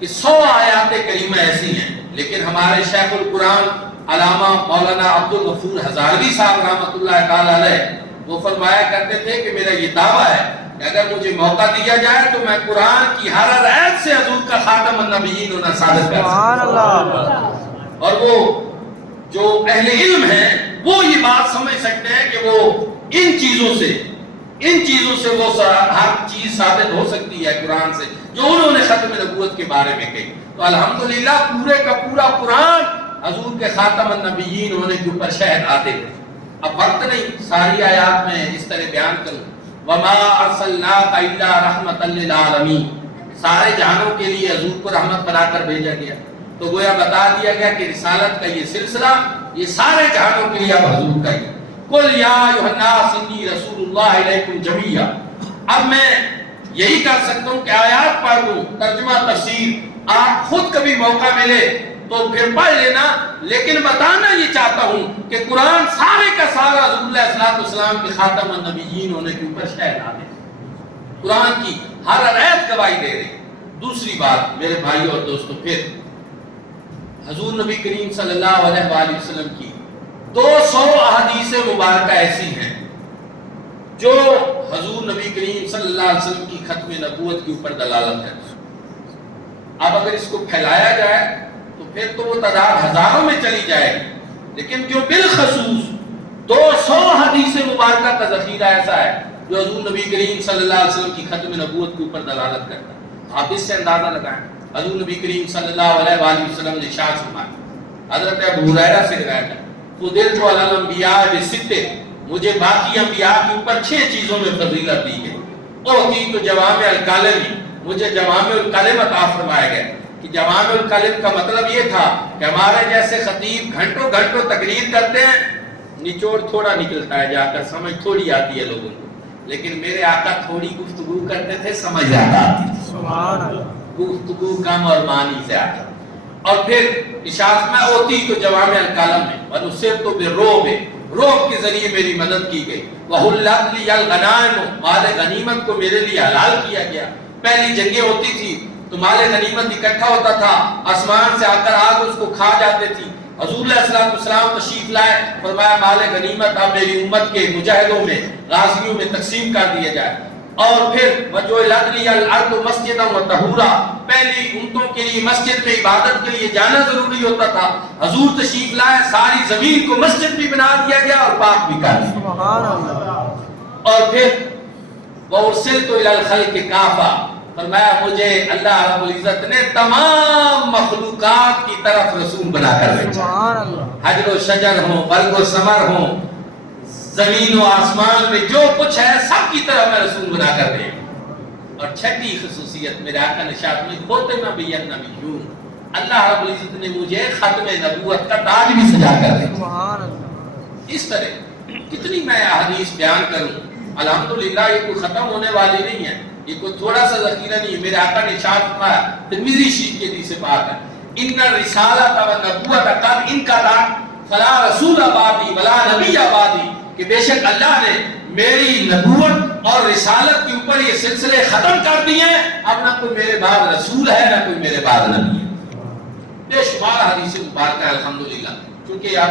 کہ 100 آیات کریمہ ایسی ہیں، لیکن ہمارے شیخ القرآن علامہ مولانا عبدالغفور ہزاروی صاحب رحمۃ اللہ تعالی علیہ وہ فرمایا کرتے تھے کہ میرا یہ دعویٰ ہے کہ اگر مجھے موقع دیا جائے تو میں قرآن کی ہر آیت سے حضور کا خاتم النبیین ہونا ثابت کر سکتا، اور وہ جو اہل علم ہیں وہ یہ بات سمجھ سکتے ہیں کہ وہ ان چیزوں سے وہ ہر چیز ثابت ہو سکتی ہے قرآن سے جو انہوں نے ختم نبوت کے بارے میں کہی۔ تو الحمدللہ پورے کا پورا قرآن حضور کے خاتم النبیین ہونے کے اوپر شہد آتے ہیں۔ اب وقت نہیں ساری آیات میں اس طرح بیان کروں، وما ارسلناک الا رحمۃ للعالمین، سارے جہانوں کے لیے حضور کو رحمت بنا کر بھیجا گیا، تو گویا بتا دیا گیا کہ رسالت کا یہ سلسلہ یہ سارے جہانوں کے لیے اب حضور کا ہی۔ قل یا ایھا الناس انی رسول اللہ الیکم جمیعا، اب میں یہی کر سکتا ہوں کہ آیات پڑھ دوں، ترجمہ تفسیر آپ خود کبھی موقع ملے تو پھر پڑھ لینا، لیکن بتانا یہ چاہتا ہوں کہ قرآن سارے کا سارا حضور علیہ السلام کے خاتم النبیین ہونے کے اوپر شہد آتے ہیں، قرآن کی ہر آیت گواہی دے رہی۔ دوسری بات میرے بھائیو اور دوستو، پھر حضور نبی کریم صلی اللہ علیہ وآلہ وسلم کی 200 احادیث مبارکہ ایسی ہیں جو حضور نبی کریم صلی اللہ علیہ وسلم کی ختم نبوت کے اوپر دلالت ہے۔ اب اگر اس کو پھیلایا جائے تو پھر تو وہ تعداد ہزاروں میں چلی جائے گی، لیکن جو بالخصوص 200 حدیث مبارکہ کا ذخیرہ ایسا ہے جو حضور نبی کریم صلی اللہ علیہ وسلم کی ختم نبوت کے اوپر دلالت کرتا ہے، آپ اس سے اندازہ لگائیں۔ حضور نبی کریم صلی اللہ علیہ وآلہ وسلم نے ارشاد فرمایا، حضرت ابو ہریرہ سے روایت ہے، فضلت علی الانبیاء بست، مجھے باقی انبیاء کے اوپر 6 چیزوں میں فضیلت دی گئی۔ اعطیت جوامع الکلم، مجھے جوامع الکلم عطا فرمایا گیا، کہ جوامع الکلم کا مطلب یہ تھا کہ ہمارے جیسے خطیب گھنٹوں گھنٹوں تقریر کرتے ہیں، نچوڑ تھوڑا نکلتا ہے، جا کر سمجھ تھوڑی آتی ہے لوگوں کو، لیکن میرے آقا تھوڑی گفتگو کرتے تھے، سمجھ زیادہ آتی تھی، سبحان اللہ، گفتگو کم اور معنی زیادہ۔ اور پھر ارشاد میں ہوتی تو جوامع الکلم ہے، ونصرت بالرعب، رعب کے ذریعے میری مدد کی گئی، وحلت لی الغنائم، مال غنیمت کو میرے لیے حلال کیا گیا۔ پہلی جنگیں ہوتی تھی تو مال غنیمت اکٹھا ہوتا تھا، آسمان سے آ کر آگ اس کو کھا جاتے تھی، حضور علیہ السلام تشریف لائے، فرمایا مال غنیمت اب میری امت کے مجاہدوں میں غازیوں میں تقسیم کر دیا جائے۔ اور پھر وجعلت لی الارض مسجدا وطہورا، پہلی امتوں کے لیے مسجد میں عبادت کے لیے جانا ضروری ہوتا تھا، حضور تشریف لائے، ساری زمین کو مسجد بھی بنا دیا گیا اور پاک بھی کر دیا۔ سبحان اللہ۔ اور پھر وارسلت الی الخلق کافہ، فرمایا مجھے اللہ رب العزت نے تمام مخلوقات کی طرف رسول بنا کر بھیجا، حجر و شجر ہوں، برگ و ثمر ہوں، زمین و آسمان میں جو کچھ ہے سب کی طرف میں رسول بنا کر دے۔ اور چھٹی خصوصیت میرے آقا نے ارشاد میں ختم بالنبیون، اللہ رب العزت نے مجھے ختم نبوت کا تاج بھی سجا کر دیا۔ اس طرح کتنی میں احادیث بیان کروں، الحمدللہ یہ کوئی ختم ہونے والی نہیں ہے، یہ کوئی تھوڑا سا ذخیرہ نہیں ہے۔ میرے آقا نے ارشاد فرمایا، ترمذی شریف کی حدیث سے بات ہے، ان الرسالۃ والنبوۃ قد انقضت فلا رسول بعدی ولا نبی بعدی، کہ بے شک اللہ نے میری نبوت اور رسالت کے اوپر یہ سلسلے ختم کر دیے، اب نہ کوئی میرے بعد رسول ہے نہ کوئی میرے بعد نبی ہے۔ بے شمار حدیث مبارکہ الحمدللہ، چونکہ اب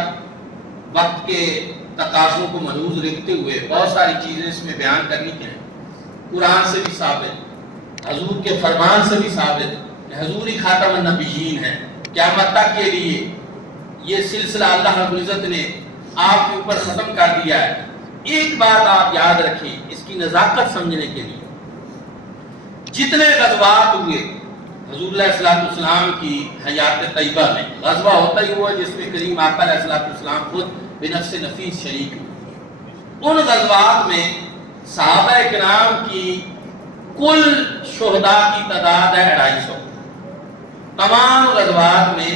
وقت کے تقاضوں کو ملحوظ رکھتے ہوئے بہت ساری چیزیں اس میں بیان کرنی ہیں۔ قرآن سے بھی ثابت، حضور کے فرمان سے بھی ثابت کہ حضور ہی خاتم النبیین ہیں، قیامت تک کے لیے یہ سلسلہ اللہ رب العزت نے آپ کے اوپر ختم کر دیا ہے۔ ایک بات آپ یاد رکھیں اس کی نزاکت سمجھنے کے لیے، جتنے غزوات ہوئے حضور علیہ السلام کی حیات طیبہ میں، غزوہ ہوتا ہی ہوا جس میں کریم آقا علیہ السلام خود بنفس نفیس شریک ہوئے۔ ان غزوات میں صحابہ کرام کی کل شہداء کی تعداد ہے 250۔ تمام غزوات میں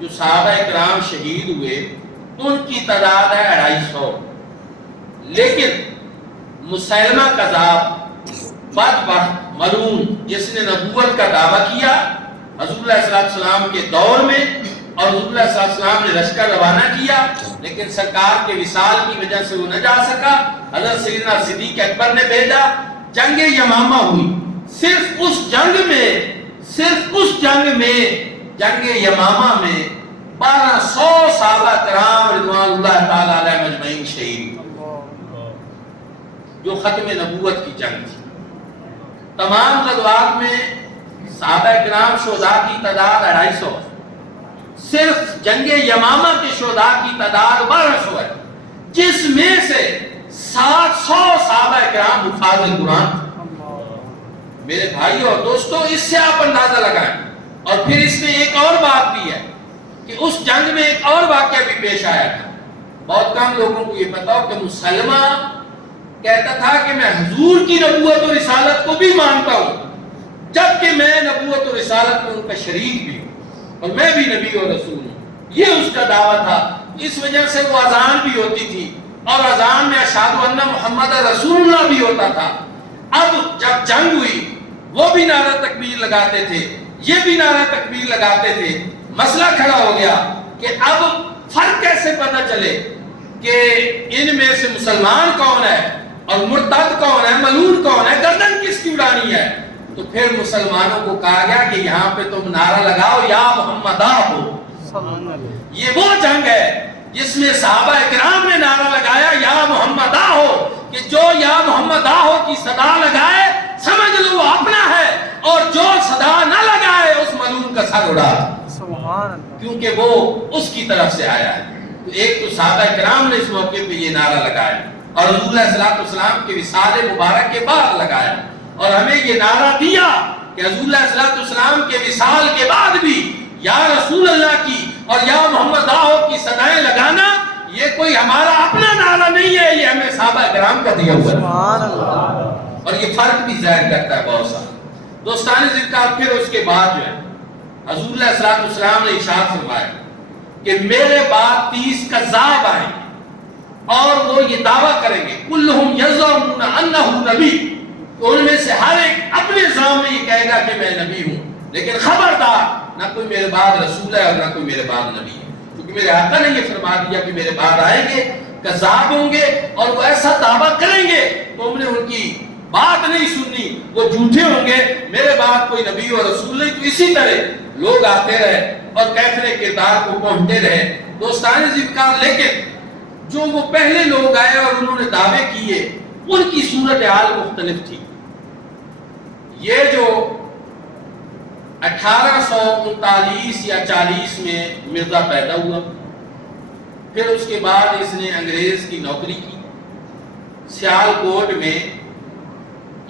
جو صحابہ کرام شہید ہوئے ان کی تعداد ہے 250۔ لیکن مسیلمہ کذاب، بدبخت، ملعون، جس نے نبوت کا دعویٰ کیا حضور علیہ السلام کے دور میں، اور حضور علیہ السلام نے لشکر روانہ کیا، لیکن سرکار کے وصال کی وجہ سے وہ نہ جا سکا۔ حضرت سیدنا صدیق اکبر نے بھیجا، جنگ یمامہ ہوئی۔ صرف اس جنگ میں جنگ یمامہ میں 1200 صحابہ کرام رضوان اللہ تعالی علیہ مجمعین شہید، جو ختم نبوت کی جنگ تھی۔ تمام غزوات میں صحابہ کرام شہداء کی تعداد 250، صرف جنگ یمامہ کے شہداء کی تعداد 1200 ہے، جس میں سے 700 صحابہ کرام حفاظ قرآن۔ میرے بھائی اور دوستو، اس سے آپ اندازہ لگائیں۔ اور پھر اس میں ایک اور بات بھی ہے کہ اس جنگ میں ایک اور واقعہ بھی پیش آیا تھا۔ بہت کم لوگوں کو یہ پتا ہو کہ مسلمہ کہتا تھا کہ میں حضور کی نبوت و رسالت کو بھی مانتا ہوں، جبکہ میں نبوت و رسالت میں ان کا شریک بھی ہوں، اور میں بھی نبی اور رسول ہوں، یہ اس کا دعویٰ تھا۔ اس وجہ سے وہ اذان بھی ہوتی تھی، اور اذان میں اشہد ان محمد رسول اللہ بھی ہوتا تھا۔ اب جب جنگ ہوئی وہ بھی نعرہ تکبیر لگاتے تھے، یہ بھی نعرہ تکبیر لگاتے تھے۔ مسئلہ کھڑا ہو گیا کہ اب فرق کیسے پتہ چلے کہ ان میں سے مسلمان کون ہے اور مرتد کون ہے، ملعون کون ہے، گردن کس کی اڑانی ہے؟ تو پھر مسلمانوں کو کہا گیا کہ یہاں پہ تم نعرہ لگاؤ یا محمد ہو۔ یہ وہ جنگ ہے جس میں صحابہ کرام نے نعرہ لگایا یا محمد ہو، کہ جو یا محمد ہو کی صدا لگائے سمجھ لو وہ اپنا ہے، اور جو صدا نہ لگائے اس ملعون کا سر اڑا، کیونکہ وہ اس کی طرف سے آیا ہے۔ تو ایک تو صحابہ کرام نے اس موقع پہ یہ نعرہ لگایا، اور حضور علیہ السلام کے وصال مبارک کے بعد لگایا، اور ہمیں یہ نعرہ دیا کہ حضور علیہ السلام کے وصال کے بعد بھی یا رسول اللہ کی اور یا محمد آہو کی صدائیں لگانا یہ کوئی ہمارا اپنا نعرہ نہیں ہے، یہ ہمیں صحابہ کرام کا دیا ہوا ہے، اور یہ فرق بھی ظاہر کرتا ہے بہت سارا۔ دوستان ذکر، پھر اس کے بعد جو ہے حضور علیہ السلام نے ارشاد فرمایا کہ میرے بعد 30 کذاب آئیں اور وہ یہ دعویٰ کریں گے کلہم یزعمون انہ نبی، تو ان میں سے ہر ایک اپنے زعم میں یہ کہے گا کہ میں نبی ہوں، لیکن خبردار نہ کوئی میرے بعد رسول ہے اور نہ کوئی میرے بعد نبی ہے، کیونکہ میرے آقا نے یہ فرما دیا کہ میرے بعد آئیں گے، کذاب ہوں گے اور وہ ایسا دعویٰ کریں گے تو ہم نے ان کی بات نہیں سننی، وہ جھوٹے ہوں گے، میرے بعد کوئی نبی اور رسول نہیں۔ تو اسی طرح لوگ آتے رہے اور کیفر کردار کو پہنچتے رہے۔ دوستان ذکر، لیکن جو وہ پہلے لوگ آئے اور انہوں نے دعوے کیے ان کی صورتحال مختلف تھی۔ یہ جو 1839 یا 40 میں مرزا پیدا ہوا، پھر اس کے بعد اس نے انگریز کی نوکری کی، سیالکوٹ میں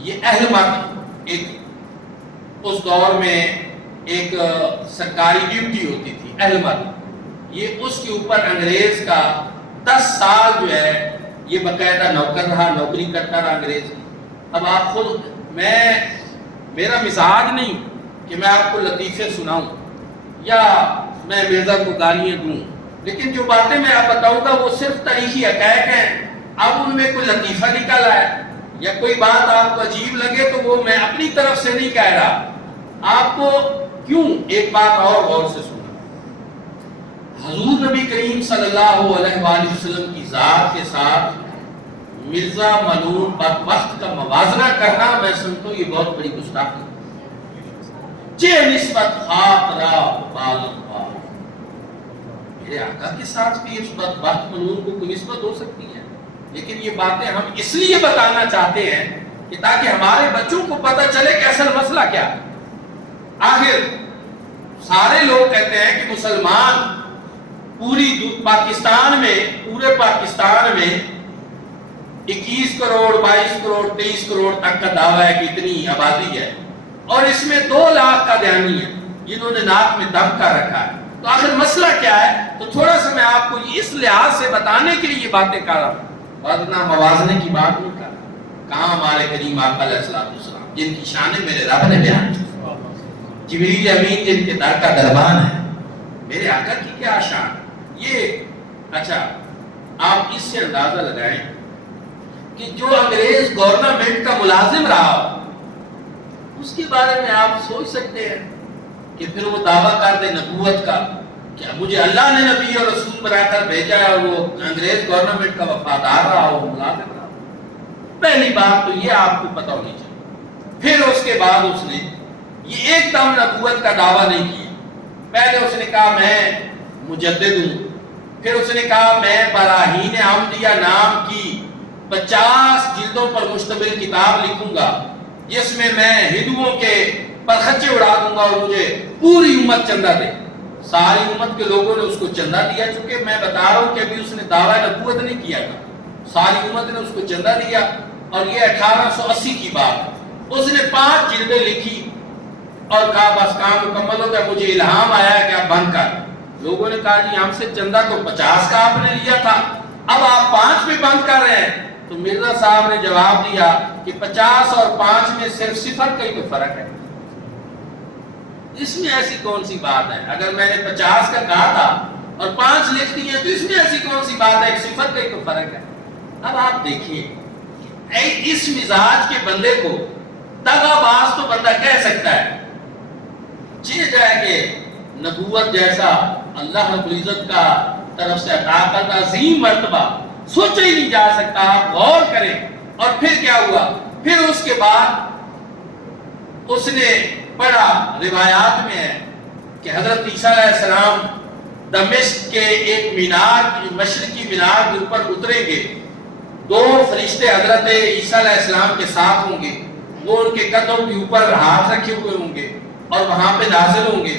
یہ اہل مرد ایک اس دور میں ایک سرکاری ڈیوٹی ہوتی تھی، اہل مرد، یہ اس کے اوپر انگریز کا 10 سال جو ہے یہ باقاعدہ نوکر رہا، نوکری کرتا رہا انگریز۔ اب آپ خود، میرا مزاج نہیں کہ میں آپ کو لطیفے سناؤں یا میں مرزا کو گالیاں دوں، لیکن جو باتیں میں آپ بتاؤں گا وہ صرف تاریخی حقائق ہیں۔ اب ان میں کوئی لطیفہ نکل آئے یا کوئی بات آپ کو عجیب لگے تو وہ میں اپنی طرف سے نہیں کہہ رہا، آپ کو کیوں ایک بات اور غور سے سنا۔ حضور نبی کریم صلی اللہ علیہ وآلہ وسلم کی ذات کے ساتھ مرزا ملعون بدبخت کا موازنہ کرنا میں سمجھتا ہوں یہ بہت بڑی گستاخی جے نسبت خاک را بالم بال. میرے آقا کے ساتھ بھی اس بدبخت ملعون کو کوئی نسبت ہو سکتی ہے. لیکن یہ باتیں ہم اس لیے بتانا چاہتے ہیں کہ تاکہ ہمارے بچوں کو پتہ چلے کہ اصل مسئلہ کیا. آخر سارے لوگ کہتے ہیں کہ مسلمان پورے پاکستان میں 21 کروڑ 22 کروڑ 23 کروڑ تک کا دعویٰ ہے کہ اتنی آبادی ہے اور اس میں 2 لاکھ کا دھیانی ہے جنہوں نے ناک میں دم کا رکھا ہے. تو آخر مسئلہ کیا ہے؟ تو تھوڑا سا میں آپ کو اس لحاظ سے بتانے کے لیے یہ باتیں کر رہا ہوں. وزنہ موازنے کی بات نہیں کر رہا. کہاں ہمارے کریم آقا علیہ السلام جن کی شانیں میرے رب نے بیان کی, جبریل امین جن کے در کا دربان ہے, میرے آقا کی کیا شان یہ. اچھا آپ اس سے اندازہ لگائیں کہ جو انگریز گورنمنٹ کا ملازم رہا اس کے بارے میں آپ سوچ سکتے ہیں کہ پھر وہ دعویٰ کر دے نبوت کا کہ مجھے اللہ نے نبی اور رسول بنا کر بھیجا ہے اور وہ انگریز گورنمنٹ کا وفادار رہا ہو, ملازم رہا. پہلی بات تو یہ آپ کو پتہ ہونی چاہیے. پھر اس کے بعد اس نے یہ ایک دم نبوت کا دعویٰ نہیں کیا. پہلے اس نے کہا میں مجدد ہوں, پھر اس نے کہا میں براہین احمدیہ نام کی 50 جلدوں پر مشتمل کتاب لکھوں گا جس میں ہندوؤں کے پرخچے اڑا دوں گا اور مجھے پوری امت چندہ دے. ساری امت کے لوگوں نے اس کو چندہ دیا, چونکہ میں بتا رہا ہوں کہ ابھی اس نے دعویٰ نبوت نہیں کیا تھا. ساری امت نے اس کو چندہ دیا اور یہ 1880 کی بات. اس نے 5 جلدیں لکھی اور کہا بس کام مکمل ہو گیا, مجھے الہام آیا ہے کہ آپ بند کر. لوگوں نے کہا جی ہم سے چندہ تو 50 کا آپ نے لیا تھا, اب آپ 5 پہ بند کر رہے ہیں. تو مرزا صاحب نے جواب دیا کہ 50 اور 5 میں صرف 0 کا ہی تو فرق ہے. اس میں ایسی کون سی بات ہے؟ اگر میں نے 50 کا کہا تھا اور 5 لکھ دیے تو اس میں ایسی کون سی بات ہے؟ 0 کا ہی تو فرق ہے. اب آپ دیکھیے اس مزاج کے بندے کو دغا باز تو بندہ کہہ سکتا ہے, چیز ہے کہ نبوت جیسا اللہ رب العزت کا طرف سے عطا کردہ عظیم مرتبہ سوچا ہی نہیں جا سکتا. آپ غور کریں. اور پھر کیا ہوا؟ پھر اس کے بعد اس نے پڑھا, روایات میں ہے کہ حضرت عیسیٰ علیہ السلام دمشق کے ایک مینار, مشرقی مینار کے اوپر اتریں گے. 2 فرشتے حضرت عیسیٰ علیہ السلام کے ساتھ ہوں گے, وہ ان کے قدموں کے اوپر ہاتھ رکھے ہوئے ہوں گے اور وہاں پہ نازل ہوں گے.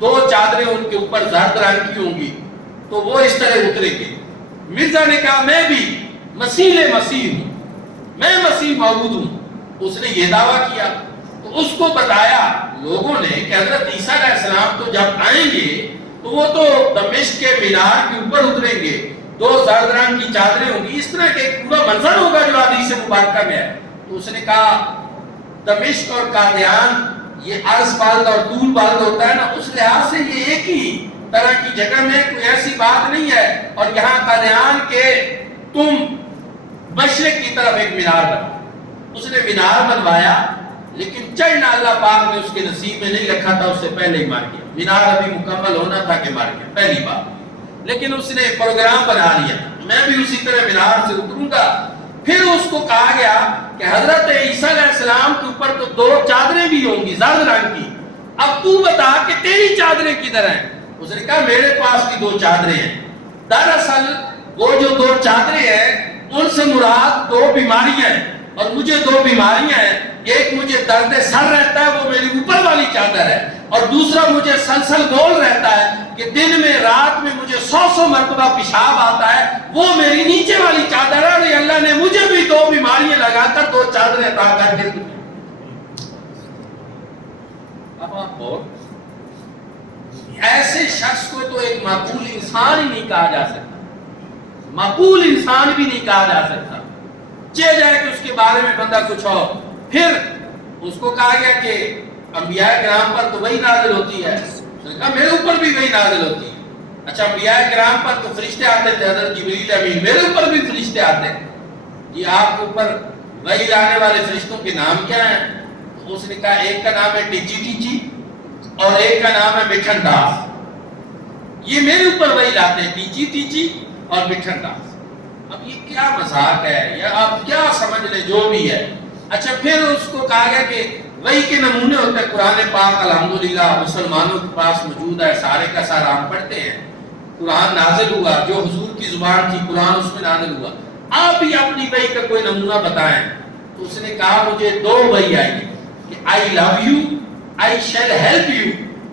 2 چادریں ان کے اوپر زرد رنگ کی ہوں گی, تو وہ اس طرح اتریں گے. مرزا نے کہا میں بھی مسیح ہوں, میں مسیح موعود ہوں. اس نے یہ دعویٰ کیا تو اس کو بتایا لوگوں نے کہ حضرت عیسیٰ علیہ السلام تو جب آئیں گے تو وہ تو دمشق کے مینار کے اوپر اتریں گے, 2 زرد رنگ کی چادریں ہوں گی, اس طرح کے ایک پورا منظر ہوگا جو حدیث مبارکہ میں ہے. تو اس نے کہا دمشق اور قادیان یہ عرض بلد اور طول بلد ہوتا ہے نا, اس لحاظ سے یہ ایک ہی طرح کی جگہ میں کوئی ایسی بات نہیں ہے. اور یہاں قادیان کے تم مشرق کی طرف ایک مینار بنا. اس نے مینار بنوایا لیکن چڑھنا اللہ پاک نے اس کے نصیب میں نہیں رکھا تھا, اس سے پہلے ہی مار گیا. مینار ابھی مکمل ہونا تھا کہ مار گیا, پہلی بات. لیکن اس نے پروگرام بنا لیا میں بھی اسی طرح مینار سے اتروں گا. پھر اس کو کہا گیا کہ حضرت عیسیٰ علیہ السلام کے اوپر تو 2 چادریں بھی ہوں گی زرد رنگ کی, اب تو بتا کہ تیری چادریں کدھر ہیں؟ اس نے کہا میرے پاس بھی 2 چادریں ہیں. دراصل وہ جو 2 چادریں ہیں ان سے مراد 2 بیماریاں ہیں اور مجھے 2 بیماریاں ہیں. ایک مجھے درد سر رہتا ہے, وہ میری اوپر والی چادر ہے, اور دوسرا مجھے سلسل گول رہتا ہے کہ دن میں رات میں مجھے 100 مرتبہ پیشاب آتا ہے, وہ میری نیچے والی چادر ہے. اور اللہ نے مجھے بھی 2 بیماریاں لگا کر 2 چادریں عطا کر کے دی. اب آپ ایسے شخص کو تو ایک معقول انسان ہی نہیں کہا جا سکتا, معقول انسان بھی نہیں کہا جا سکتا. چاہے جائے کہ اس کے بارے میں بندہ کچھ ہو. پھر اس کو کہا گیا کہ انبیاء کرام پر تو وہی نازل ہوتی ہے, اس نے کہا میرے اوپر بھی وہی نازل ہوتی ہے. اچھا انبیاء کرام پر تو فرشتے آتے تھے, حضرت جبریل امین, میرے اوپر بھی فرشتے آتے ہیں. جی آپ کے اوپر وہی لانے والے فرشتوں کے نام کیا ہیں؟ تو اس نے کہا ایک کا نام ہے ٹیچی اور ایک کا نام ہے مٹھن داس. یہ میرے اوپر وہی لاتے ہیں, ٹیچی اور مٹھن داس. اب یہ کیا مذاق ہے یا آپ کیا سمجھ لیں جو بھی ہے. اچھا پھر اس کو کہا گیا کہ وہی کے نمونے ہوتے ہیں. قرآن پاک الحمدللہ مسلمانوں کے پاس موجود ہے, سارے کا سارا ہم پڑھتے ہیں. قرآن نازل ہوا, جو حضور کی زبان تھی قرآن اس میں نازل ہوا. آپ بھی اپنی وحی کا کوئی نمونہ بتائیں. تو اس نے کہا مجھے 2 وحی آئی کہ I love you, I shall help you.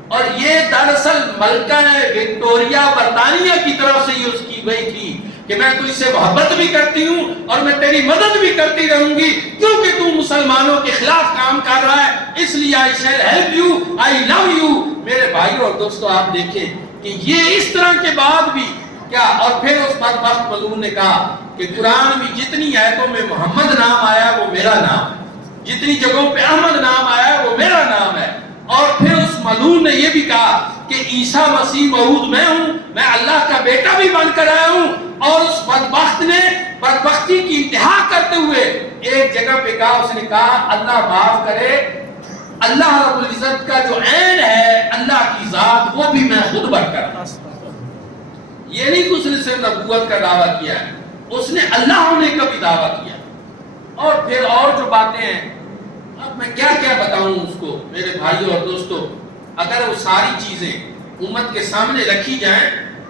اور یہ دراصل ملکہ وکٹوریا برطانیہ کی طرف سے یہ اس کی وحی تھی کہ میں تجھ سے محبت بھی کرتی ہوں اور میں تیری مدد بھی کرتی رہوں گی کیونکہ تو مسلمانوں کے خلاف کام کر رہا ہے, اس لیے I shall help you, I love you. میرے بھائیوں اور دوستوں آپ دیکھیں کہ یہ اس طرح کے بعد بھی کیا. اور پھر اس بدبخت ملعون نے کہا کہ قرآن میں جتنی آیتوں میں محمد نام آیا وہ میرا نام ہے, جتنی جگہوں پہ احمد نام آیا وہ میرا نام ہے. اور پھر اس ملعون نے یہ بھی کہا کہ عیسیٰ مسیح موعود میں ہوں, میں اللہ کا بیٹا بھی بن کر آیا ہوں. اور اس بدبخت نے بدبختی کی انتہا کرتے ہوئے ایک جگہ پہ کہا, اس نے کہا اللہ معاف کرے, اللہ رب العزت کا جو عین ہے اللہ کی ذات وہ بھی میں خود بن کر. یہ نہیں کہ اس نے صرف نبوت کا دعویٰ کیا ہے, اس نے اللہ ہونے کا بھی دعویٰ کیا. اور پھر اور جو باتیں ہیں اب میں کیا کیا بتاؤں اس کو میرے بھائیوں اور دوستوں. اگر وہ ساری چیزیں امت کے سامنے رکھی جائیں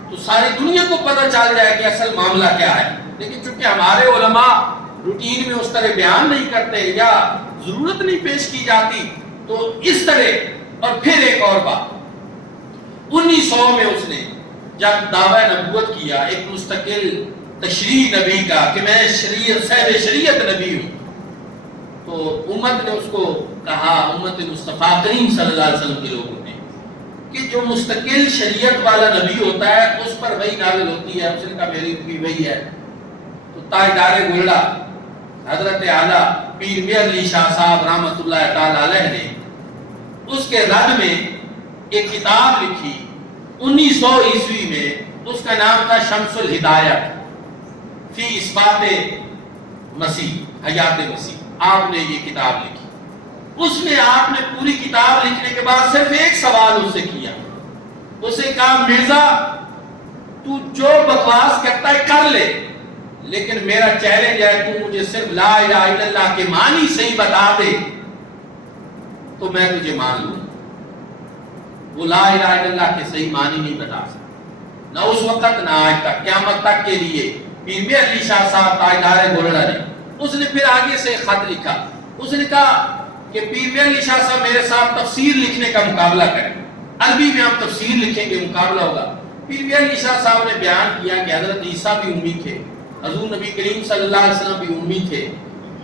تو ساری دنیا کو پتہ چل جائے کہ اصل معاملہ کیا ہے. لیکن چونکہ ہمارے علماء روٹین میں اس طرح بیان نہیں کرتے یا ضرورت نہیں پیش کی جاتی تو اس طرح. اور پھر ایک اور بات, 1900 میں اس نے جب دعویٰ نبوت کیا ایک مستقل تشریح نبی کا کہ میں صاحب شریعت نبی ہوں, تو امت نے اس کو کہا, امت مصطفیٰ کریم صلی اللہ علیہ وسلم کے لوگوں نے, کہ جو مستقل شریعت والا نبی ہوتا ہے اس پر وحی نازل ہوتی ہے. اس نے کہا میری بھی وحی ہے. تو تاجدار گولڑا حضرت اعلیٰ پیر میر علی شاہ صاحب رحمۃ اللہ تعالی علیہ نے اس کے رد میں ایک کتاب لکھی 1900 عیسوی میں. اس کا نام تھا شمس الہدایت فی اثبات مسیح, حیات مسیح. آپ نے یہ کتاب لکھی. اس میں آپ نے پوری کتاب لکھنے کے بعد صرف ایک سوال اس سے کیا. اسے کہا مرزا تو جو بکواس کرتا ہے کر لے, لیکن میرا چیلنج ہے تو مجھے صرف لا الہ الا اللہ کے معنی صحیح بتا دے تو میں تجھے مان لوں. وہ لا الہ الا اللہ کے صحیح معنی نہیں بتا سکتا, نہ اس وقت نہ آج تک, قیامت تک کے لیے. پیر میر علی شاہ صاحب تاجدار گولڑا نے اس نے پھر آگے سے خط لکھا. اس نے کہا کہ پیر میر علی شاہ صاحب میرے ساتھ تفسیر لکھنے کا مقابلہ کریں, عربی میں ہم تفسیر لکھیں گے, مقابلہ ہوگا. پیر میر علی شاہ صاحب نے بیان کیا کہ حضرت عیسیٰ بھی امی تھے, حضور نبی کریم صلی اللہ علیہ وسلم بھی امی تھے.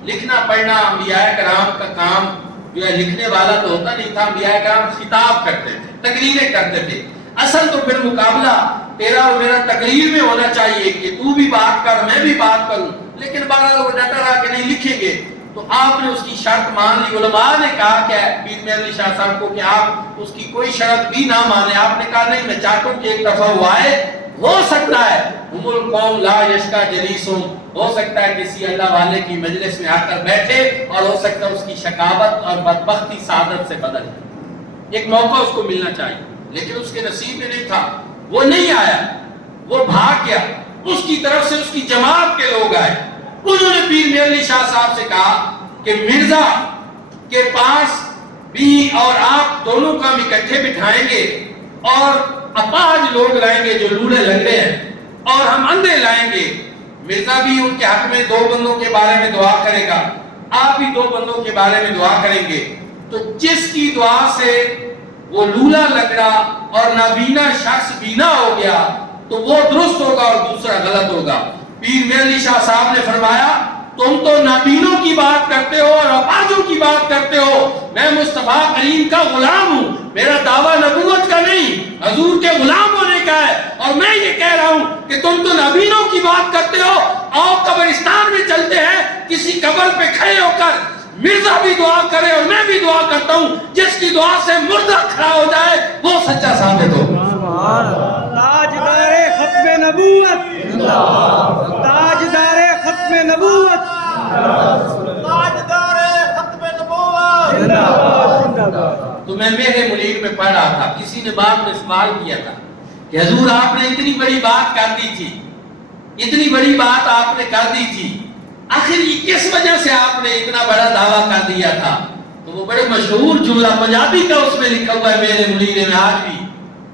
لکھنا پڑھنا انبیاء کرام کا کام جو ہے لکھنے والا تو ہوتا نہیں تھا, انبیاء کرام خطاب کرتے تھے, تقریریں کرتے تھے. اصل تو پھر مقابلہ تیرا اور میرا تقریر میں ہونا چاہیے کہ تو بھی بات کر میں بھی بات کروں, لیکن بہرحال وہ ڈٹا رہا کہ نہیں لکھیں گے. تو آپ نے اس کی شرط مان لی. علماء نے کہا کہ پیر میر علی شاہ صاحب کو کہ آپ اس کی کوئی شرط بھی نہ مانیں. آپ نے کہا نہیں, میں چاہتا ہوں کہ ایک دفعہ وہ آئے, ہو سکتا ہے ہم القوم لا یشکا جلیسہم, ہو سکتا ہے کسی اللہ والے کی مجلس میں آ کر بیٹھے اور ہو سکتا ہے اس کی شکاوت اور بدبختی سعادت سے بدل جائے. ایک موقع اس کو ملنا چاہیے, لیکن اس کے نصیب میں نہیں تھا. وہ نہیں آیا, وہ بھاگ گیا. اس کی طرف سے اس کی جماعت کے لوگ آئے. انہوں نے پیر میر علی شاہ صاحب سے کہا کہ مرزا کے پاس بھی اور آپ دونوں کا ہم اکٹھے بٹھائیں گے اور اپاہج لوگ لائیں گے جو لوڑے لنگڑے ہیں, اور ہم اندھے لائیں گے. مرزا بھی ان کے حق میں 2 بندوں کے بارے میں دعا کرے گا, آپ بھی 2 بندوں کے بارے میں دعا کریں گے. تو جس کی دعا سے وہ لولا لنگڑا اور نابینا شخص بینا ہو گیا تو وہ درست ہوگا اور دوسرا غلط ہوگا. پیر میر علی شاہ صاحب نے فرمایا تم تو نابینوں کی بات کرتے ہو اور اپاہجوں کی بات کرتے ہو, میں مصطفیٰ کریم کا غلام ہوں, میرا دعویٰ نبوت کا نہیں حضور کے غلام ہونے کا ہے. اور میں یہ کہہ رہا ہوں کہ تم تو نابینوں کی بات کرتے ہو. آؤ قبرستان میں چلتے ہیں, کسی قبر پہ کھڑے ہو کر مرزا بھی دعا کرے اور میں بھی دعا کرتا ہوں, جس کی دعا سے مردہ کھڑا ہو جائے وہ سچا ثابت ہو. تاجدار ختم نبوت, تاجدار ختم نبوت, تاجدار ختم نبوت. تو میں میرے منیر میں پڑھ رہا تھا, کسی نے بعد میں سوال کیا تھا کہ حضور آپ نے اتنی بڑی بات کر دی تھی اتنی بڑی بات آپ نے کر دی تھی، آخر یہ کس وجہ سے آپ نے اتنا بڑا دعویٰ کر دیا تھا؟ تو وہ بڑے مشہور جملہ پنجابی کا اس میں لکھا ہوا ہے میرے منیر میں آج بھی،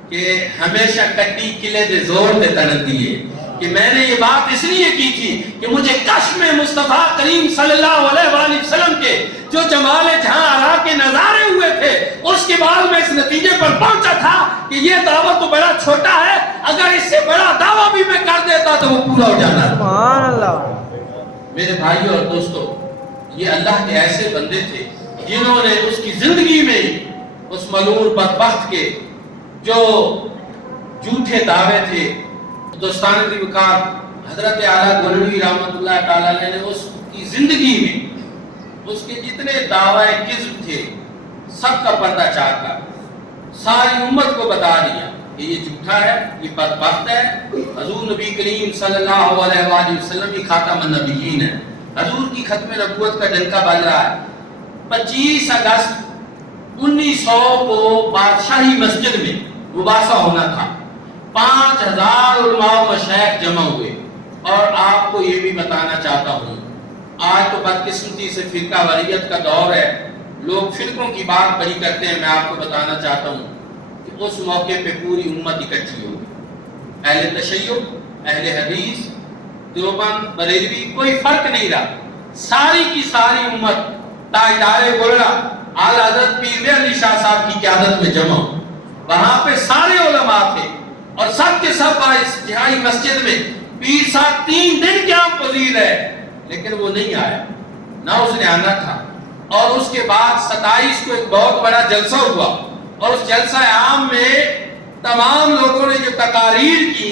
کہ ہمیشہ کٹی قلعے دے زور دے تڑن دیے، کہ میں نے یہ بات اس لیے کی تھی کہ مجھے کشف مصطفیٰ کریم صلی اللہ علیہ وآلہ وسلم کے جو جمال جہاں آرا کے نظارے ہوئے تھے، اس کے بعد میں اس نتیجے پر پہنچا تھا کہ یہ دعویٰ تو بڑا چھوٹا ہے، اگر اس سے بڑا دعویٰ بھی میں کر دیتا تو وہ پورا ہو جانا۔ سبحان اللہ۔ میرے بھائیوں اور دوستوں، یہ اللہ کے ایسے بندے تھے جنہوں نے اس کی زندگی میں اس ملعون بدبخت کے جو جھوٹے دعوے تھے، دوستان کی وقار حضرت اعلیٰ گولوی رحمۃ اللہ تعالی علیہ نے اس کی زندگی میں اس کے جتنے دعوے کذب تھے سب کا پردہ چاک کر ساری امت کو بتا دیا کہ یہ جھوٹا ہے، یہ بدبخت ہے۔ حضور نبی کریم صلی اللہ علیہ وآلہ وسلم کی خاتم النبیین ہے، حضور کی ختم نبوت کا ڈنکا بج رہا ہے۔ 25 اگست 1900 کو بادشاہی مسجد میں مباحثہ ہونا تھا، 5000 علماء و مشائخ جمع ہوئے، اور آپ کو یہ بھی بتانا چاہتا ہوں، آج تو بدقسمتی سے فرقہ واریت کا دور ہے، لوگ فرقوں کی بات بڑی کرتے ہیں، میں آپ کو بتانا چاہتا ہوں کہ اس موقع پہ پوری امت اکٹھی ہوگی، اہل تشیع، اہل حدیث، دیوبند، بریلوی، کوئی فرق نہیں رہا، ساری کی ساری امت تاجدار گولڑا اعلیٰ حضرت پیر میر علی شاہ صاحب کی قیادت میں جمع ہو۔ وہاں پہ سارے علماء تھے اور سب کے سب اس جہائی مسجد میں پیر صاحب 3 دن قیام پذیر ہے، لیکن وہ نہیں آیا، نہ اس نے آنا تھا۔ اور اس کے بعد 27 کو ایک بہت بڑا جلسہ ہوا، اور اس جلسہ عام میں تمام لوگوں نے جو تقاریر کی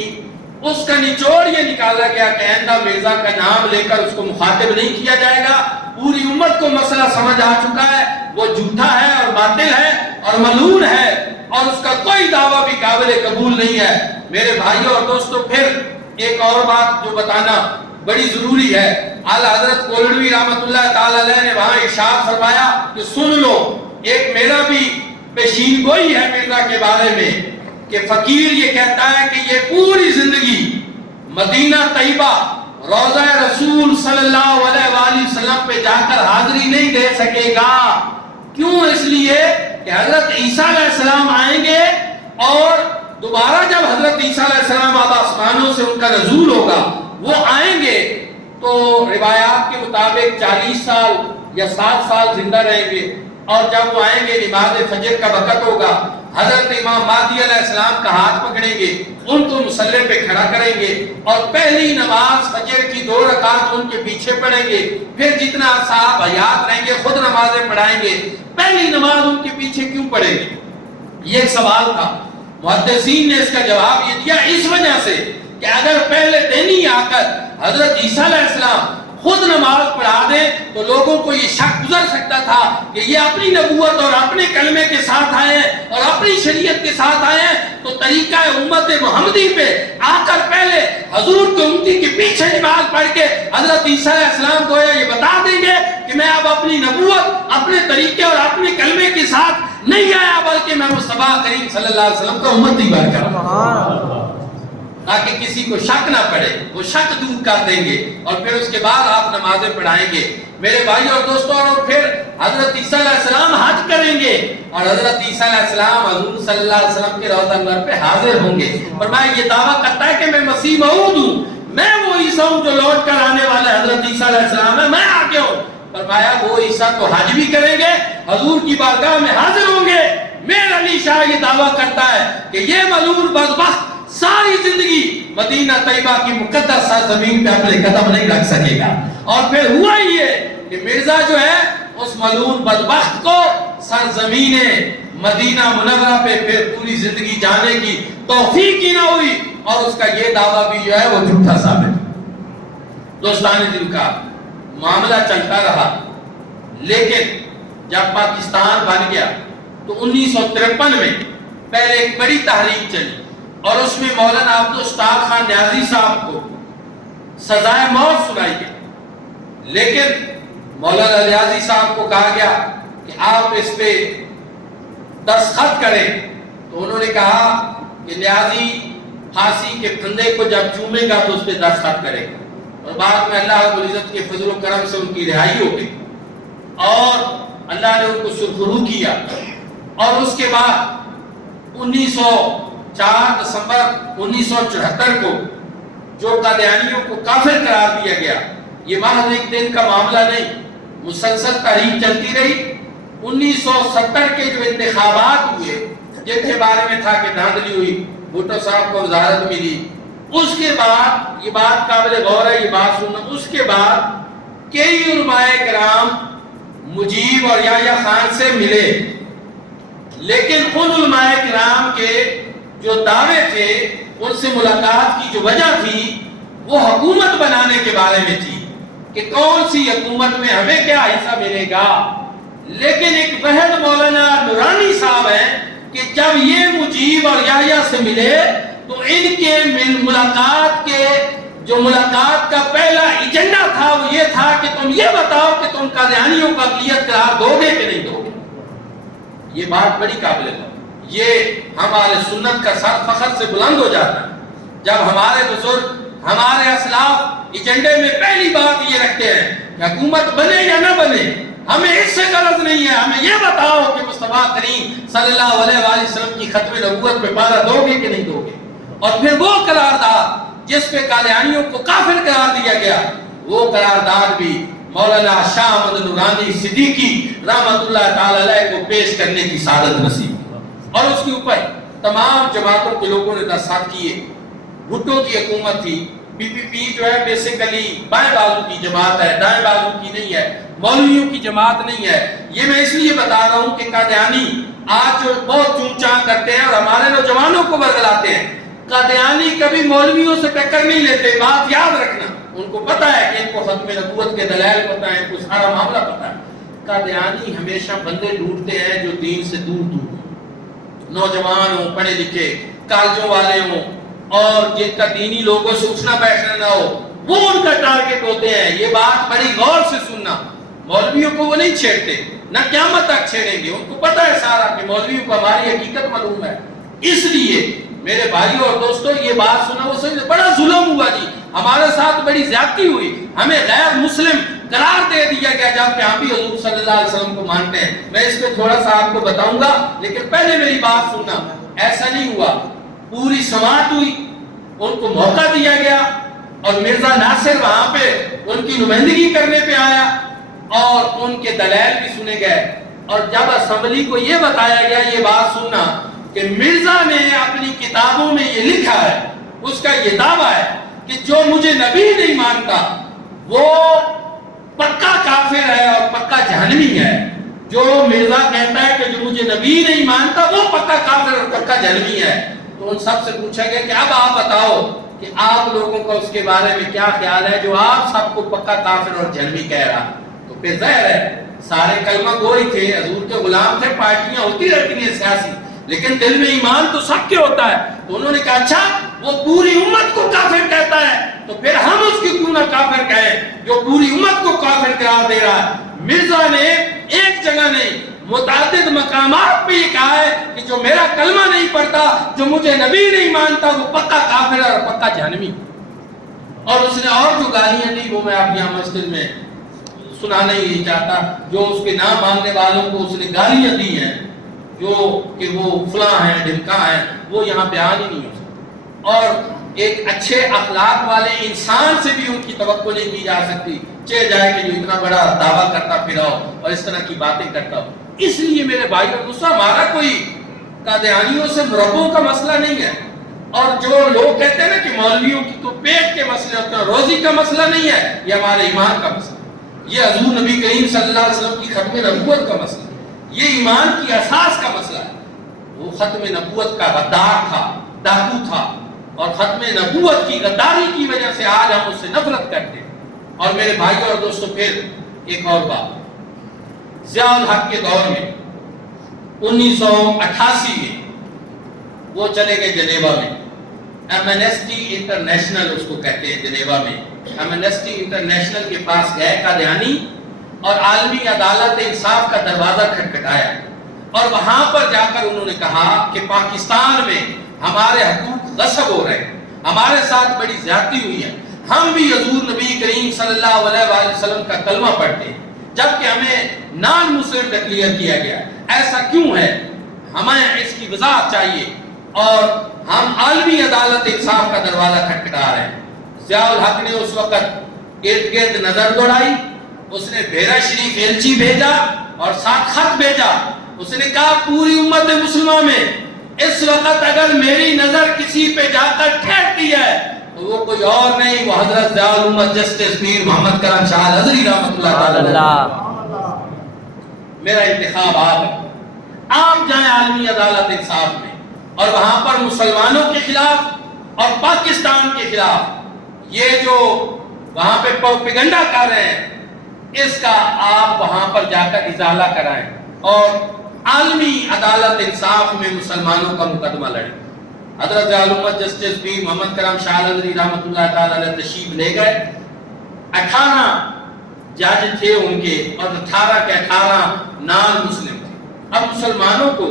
اس کا نچوڑ یہ نکالا گیا کہ آئندہ مرزا کا نام لے کر اس کو مخاطب نہیں کیا جائے گا، پوری امت کو مسئلہ سمجھ آ چکا ہے، وہ جھوٹا ہے اور باطل ہے اور ملعون ہے، اور اس کا کوئی دعویٰ بھی قابل قبول نہیں ہے۔ میرے بھائیوں اور دوستوں، پھر ایک اور بات جو بتانا بڑی ضروری ہے، اعلیٰ حضرت گولڑوی رحمۃ اللہ تعالی علیہ نے وہاں ارشاد فرمایا کہ سن لو، ایک میرا بھی پیشین گوئی ہے مرزا کے بارے میں، کہ فقیر یہ کہتا ہے کہ یہ پوری زندگی مدینہ طیبہ روضہ رسول صلی اللہ علیہ وآلہ وسلم پہ جا کر حاضری نہیں دے سکے گا۔ کیوں؟ اس لیے کہ حضرت عیسیٰ علیہ السلام آئیں گے، اور دوبارہ جب حضرت عیسیٰ علیہ السلام آب آسمانوں سے ان کا نزول ہوگا، وہ آئیں گے تو روایات کے مطابق 40 سال یا 60 سال زندہ رہیں گے، اور جب وہ آئیں گے نماز فجر کا وقت ہوگا، حضرت امام مہدی علیہ السلام کا ہاتھ پکڑیں گے، ان کو مصلی پہ کھڑا کریں گے، اور پہلی نماز فجر کی 2 رکعت ان کے پیچھے پڑھیں گے، پھر جتنا صاحب حیات رہیں گے خود نمازیں پڑھائیں گے۔ پہلی نماز ان کے پیچھے کیوں پڑھیں گے؟ یہ ایک سوال تھا، محدثین نے اس کا جواب یہ دیا، اس وجہ سے کہ اگر پہلے دن ہی آ کر حضرت عیسیٰ علیہ السلام خود نماز پڑھا دیں تو لوگوں کو یہ شک گزر سکتا تھا کہ یہ اپنی نبوت اور اپنے کلمے کے ساتھ آئے ہیں اور اپنی شریعت کے ساتھ آئے ہیں، تو طریقہ امت محمدی پہ آ کر پہلے حضور کی امتی کے پیچھے نماز پڑھ کے حضرت عیسیٰ علیہ السلام کو یہ بتا دیں گے کہ میں اب اپنی نبوت، اپنے طریقے اور اپنے کلمے کے ساتھ نہیں آیا، بلکہ میں مصطفیٰ کریم صلی اللہ علیہ وسلم کا امتی بن کر، تاکہ کسی کو شک نہ پڑے، وہ شک دور کر دیں گے، اور پھر اس کے بعد آپ نمازیں پڑھائیں گے۔ میرے بھائیوں اور دوستوں، اور پھر حضرت عیسیٰ علیہ السلام حج کریں گے، اور حضرت عیسیٰ علیہ السلام حضور صلی اللہ علیہ وسلم کے روضہ انور پہ حاضر ہوں گے۔ فرمایا یہ دعویٰ کرتا ہے کہ میں مسیح موعود ہوں، میں وہ عیسیٰ ہوں جو لوٹ کر آنے والا حضرت عیسیٰ علیہ السلام ہے، میں آگے ہوں۔ فرمایا وہ عیسیٰ تو حج بھی کریں گے، حضور کی بارگاہ میں حاضر ہوں گے۔ میر علی شاہ یہ دعویٰ کرتا ہے کہ یہ ملعون بدبخت ساری زندگی مدینہ طیبہ کی مقدس سرزمین پہ اپنے قدم نہیں رکھ سکے گا۔ اور پھر ہوا ہی ہے کہ مرزا جو ہے اس ملعون بدبخت کو سرزمین مدینہ منورہ پہ پھر پوری زندگی جانے کی توفیق ہی نہ ہوئی، اور اس کا یہ دعویٰ بھی جو ہے وہ جھوٹا ثابت۔ دوستان دل کا معاملہ چلتا رہا، لیکن جب پاکستان بن گیا تو 1953 میں پہلے ایک بڑی تحریک چلی، اور اس میں مولانا عبدالستار خان نیازی صاحب کو سزائے موت سنائی گئی، لیکن مولانا نیازی صاحب کو کہا گیا کہ آپ اس پہ دستخط کریں، تو انہوں نے کہا کہ نیازی پھانسی کے پھندے کو جب چومے گا تو اس پہ دستخط کرے گا، اور بعد میں اللہ رب العزت کے فضل و کرم سے ان کی رہائی ہو گئی اور اللہ نے ان کو سرخرو کیا۔ اور اس کے بعد 4 دسمبر 1974 کو جو قادیانیوں کو کافر قرار دیا گیا، یہ محض ایک دن کا معاملہ نہیں، مسلسل تحریک چلتی رہی۔ 1970 کے جو انتخابات ہوئے جن کے بارے میں تھا کہ دھاندلی ہوئی، بھٹو صاحب کو وزارت ملی، اس کے بعد یہ بات قابل غور ہے، یہ بات سننا، اس کے بعد کئی علماء کرام مجیب اور یحییٰ خان سے ملے، لیکن ان علماء کرام کے جو دعوے تھے ان سے ملاقات کی جو وجہ تھی وہ حکومت بنانے کے بارے میں تھی کہ کون سی حکومت میں ہمیں کیا حصہ ملے گا۔ لیکن ایک وحد مولانا نورانی صاحب ہیں کہ جب یہ مجیب اور یحییٰ سے ملے تو ان کے ملاقات کا پہلا ایجنڈا تھا وہ یہ تھا کہ تم یہ بتاؤ کہ تم قادیانیوں کو اقلیت قرار دو گے کہ نہیں دو گے۔ یہ بات بڑی قابل ہے، یہ ہمارے سنت کا سر فخر سے بلند ہو جاتا ہے جب ہمارے بزرگ ہمارے اسلاف ایجنڈے میں پہلی بات یہ رکھتے ہیں کہ حکومت بنے یا نہ بنے ہمیں اس سے غرض نہیں ہے، ہمیں یہ بتاؤ کہ مصطفیٰ کریم صلی اللہ علیہ وآلہ وسلم کی ختم نبوت پہ پارا دو گے کہ نہیں دو گے۔ اور پھر وہ قرارداد جس پہ قادیانیوں کو کافر قرار دیا گیا، وہ قرارداد بھی مولانا شاہ احمد نورانی صدیقی رحمۃ اللہ تعالی علیہ کو پیش کرنے کی سعادت نصیب، اور اس کے اوپر تمام جماعتوں کے لوگوں نے دستخط کیے۔ بھٹو کی حکومت تھی، پی پی پی جو ہے بیسیکلی بائیں بازو کی جماعت ہے، دائیں بازو کی نہیں ہے، مولویوں کی جماعت نہیں ہے۔ یہ میں اس لیے بتا رہا ہوں کہ قادیانی آج جو بہت چونچاں کرتے ہیں اور ہمارے نوجوانوں کو ورگلاتے ہیں، قادیانی کبھی مولویوں سے ٹکر نہیں لیتے، بات یاد رکھنا۔ ان کو پتا ہے کہ ان کو ختم نبوت کے دلائل پتا ہے، ان کو سارا معاملہ پتا ہے۔ قادیانی ہمیشہ بندے ڈھونڈتے ہیں جو دین سے دور دور ہوں، نوجوان ہوں، پڑھے لکھے، کالجوں والے ہوں، اور جن کا دینی لوگوں سے اٹھنا بیٹھنا نہ ہو، وہ ان کا ٹارگٹ ہوتے ہیں۔ یہ بات بڑی غور سے سننا، مولویوں کو وہ نہیں چھیڑتے، نہ قیامت تک چھیڑیں گے، ان کو پتا ہے سارا کہ مولویوں کو ہماری حقیقت معلوم ہے۔ اس لیے میرے بھائیوں اور دوستوں یہ بات سنا، وہ سمجھے بڑا ظلم ہوا جی، ہمارے ساتھ بڑی زیادتی ہوئی، ہمیں غیر مسلم قرار دے دیا گیا جبکہ ہم بھی حضور صلی اللہ علیہ وسلم کو مانتے ہیں۔ میں اس پہ تھوڑا سا آپ کو بتاؤں گا، لیکن پہلے میری بات سننا۔ ایسا نہیں ہوا، پوری سماعت ہوئی، ان کو موقع دیا گیا اور مرزا ناصر وہاں پہ ان کی نمائندگی کرنے پہ آیا اور ان کے دلائل بھی سنے گئے۔ اور جب اسمبلی کو یہ بتایا گیا، یہ بات سننا کہ مرزا نے اپنی کتابوں میں یہ لکھا ہے، اس کا یہ دعویٰ ہے کہ جو مجھے نبی نہیں مانتا وہ پکا کافر ہے اور پکا جہنمی ہے۔ جو مرزا کہتا ہے کہ جو مجھے نبی نہیں مانتا وہ پکا کافر اور پکا جہنمی ہے۔ تو ان سب سے پوچھا گیا کہ اب آپ بتاؤ کہ آپ لوگوں کا اس کے بارے میں کیا خیال ہے جو آپ سب کو پکا کافر اور جہنمی کہہ رہا۔ تو پھر ظاہر ہے سارے کلمہ گوئی تھے، حضور کے غلام تھے، پارٹیاں ہوتی رہتی ہیں سیاسی، لیکن دل میں ایمان تو سب کے ہوتا ہے۔ تو انہوں نے کہا اچھا وہ پوری امت کو کافر کہتا ہے تو پھر ہم اس کی کیوں نہ کافر کہیں جو پوری امت کو کافر قرار دے رہا ہے۔ مرزا نے ایک جگہ نہیں متعدد مقامات پہ یہ کہا ہے کہ جو میرا کلمہ نہیں پڑھتا، جو مجھے نبی نہیں مانتا، وہ پکا کافر ہے اور پکا جہنمی۔ اور اس نے اور جو گالیاں دی وہ میں آپ یہاں مسجد میں سنانا ہی نہیں چاہتا، جو اس کے نام ماننے والوں کو اس نے گالیاں دی ہیں جو کہ وہ فلاں ہیں ڈھمکا ہیں، وہ یہاں بیان ہی نہیں ہو سکتا۔ اور ایک اچھے اخلاق والے انسان سے بھی ان کی توقع نہیں کی جا سکتی، چہ جائے کہ جو اتنا بڑا دعویٰ کرتا پھرا ہو اور اس طرح کی باتیں کرتا ہو۔ اس لیے میرے بھائی اور دوستوں، ہمارا کوئی قادیانیوں سے مربوں کا مسئلہ نہیں ہے، اور جو لوگ کہتے ہیں نا کہ مولویوں کی تو پیٹ کے مسئلے ہوتے ہیں، روزی کا مسئلہ نہیں ہے، یہ ہمارے ایمان کا مسئلہ ہے، یہ حضور نبی کریم صلی اللہ علیہ وسلم کی ختم نبوت کا مسئلہ ہے، یہ ایمان کی اساس کا مسئلہ ہے۔ وہ ختم نبوت کا غدار تھا، ڈاکو تھا، اور ختم نبوت کی غداری کی وجہ سے آج ہم اس سے نفرت کرتے ہیں۔ اور میرے بھائیوں اور دوستوں پھر ایک اور بات، ضیاء الحق کے دور میں 1988 میں وہ چلے گئے جنیوا میں، ایمنسٹی انٹرنیشنل اس کو کہتے ہیں، جنیوا میں ایمنسٹی انٹرنیشنل کے پاس گئے قادیانی اور عالمی عدالت انصاف کا دروازہ کھٹکھٹایا، اور وہاں پر جا کر انہوں نے کہا کہ پاکستان میں ہمارے حقوق غصب ہو رہے ہیں، ہمارے ساتھ بڑی زیادتی ہوئی ہے، ہم بھی حضور نبی کریم صلی اللہ علیہ وآلہ وسلم کا کلمہ پڑھتے ہیں جبکہ ہمیں نان مسلم ڈکلیئر کیا گیا، ایسا کیوں ہے؟ ہمیں اس کی وضاحت چاہیے، اور ہم عالمی عدالت انصاف کا دروازہ کھٹکھٹا رہے ہیں۔ ضیاء الحق نے اس وقت ارد گرد نظر دوڑائی، اس نے بیرا شریف ایلچی بھیجا اور ساتھ خط بھیجا، اس نے کہا پوری امت مسلمہ میں اس وقت اگر میری نظر کسی پہ جا کر ٹھہرتی ہے تو وہ کوئی اور نہیں، وہ حضرت ضیاء الامت جسٹس میر محمد کرم شاہ الازہری رحمۃ اللہ تعالی۔ میرا انتخاب آپ ہے، آپ جائیں عالمی عدالت انصاف میں اور وہاں پر مسلمانوں کے خلاف اور پاکستان کے خلاف یہ جو وہاں پہ پروپیگنڈا کر رہے ہیں اس کا آپ وہاں پر جا کر ازالہ کرائیں اور عالمی عدالت انصاف میں مسلمانوں کا مقدمہ لڑیں۔ حضرت ضیاء الامت جسٹس میر محمد کرم شاہ الازہری رحمۃ اللہ تعالی علیہ تشریف لے گئے، 18 جج تھے ان کے، اور 18 کے 18 نان مسلم تھے۔ اب مسلمانوں کو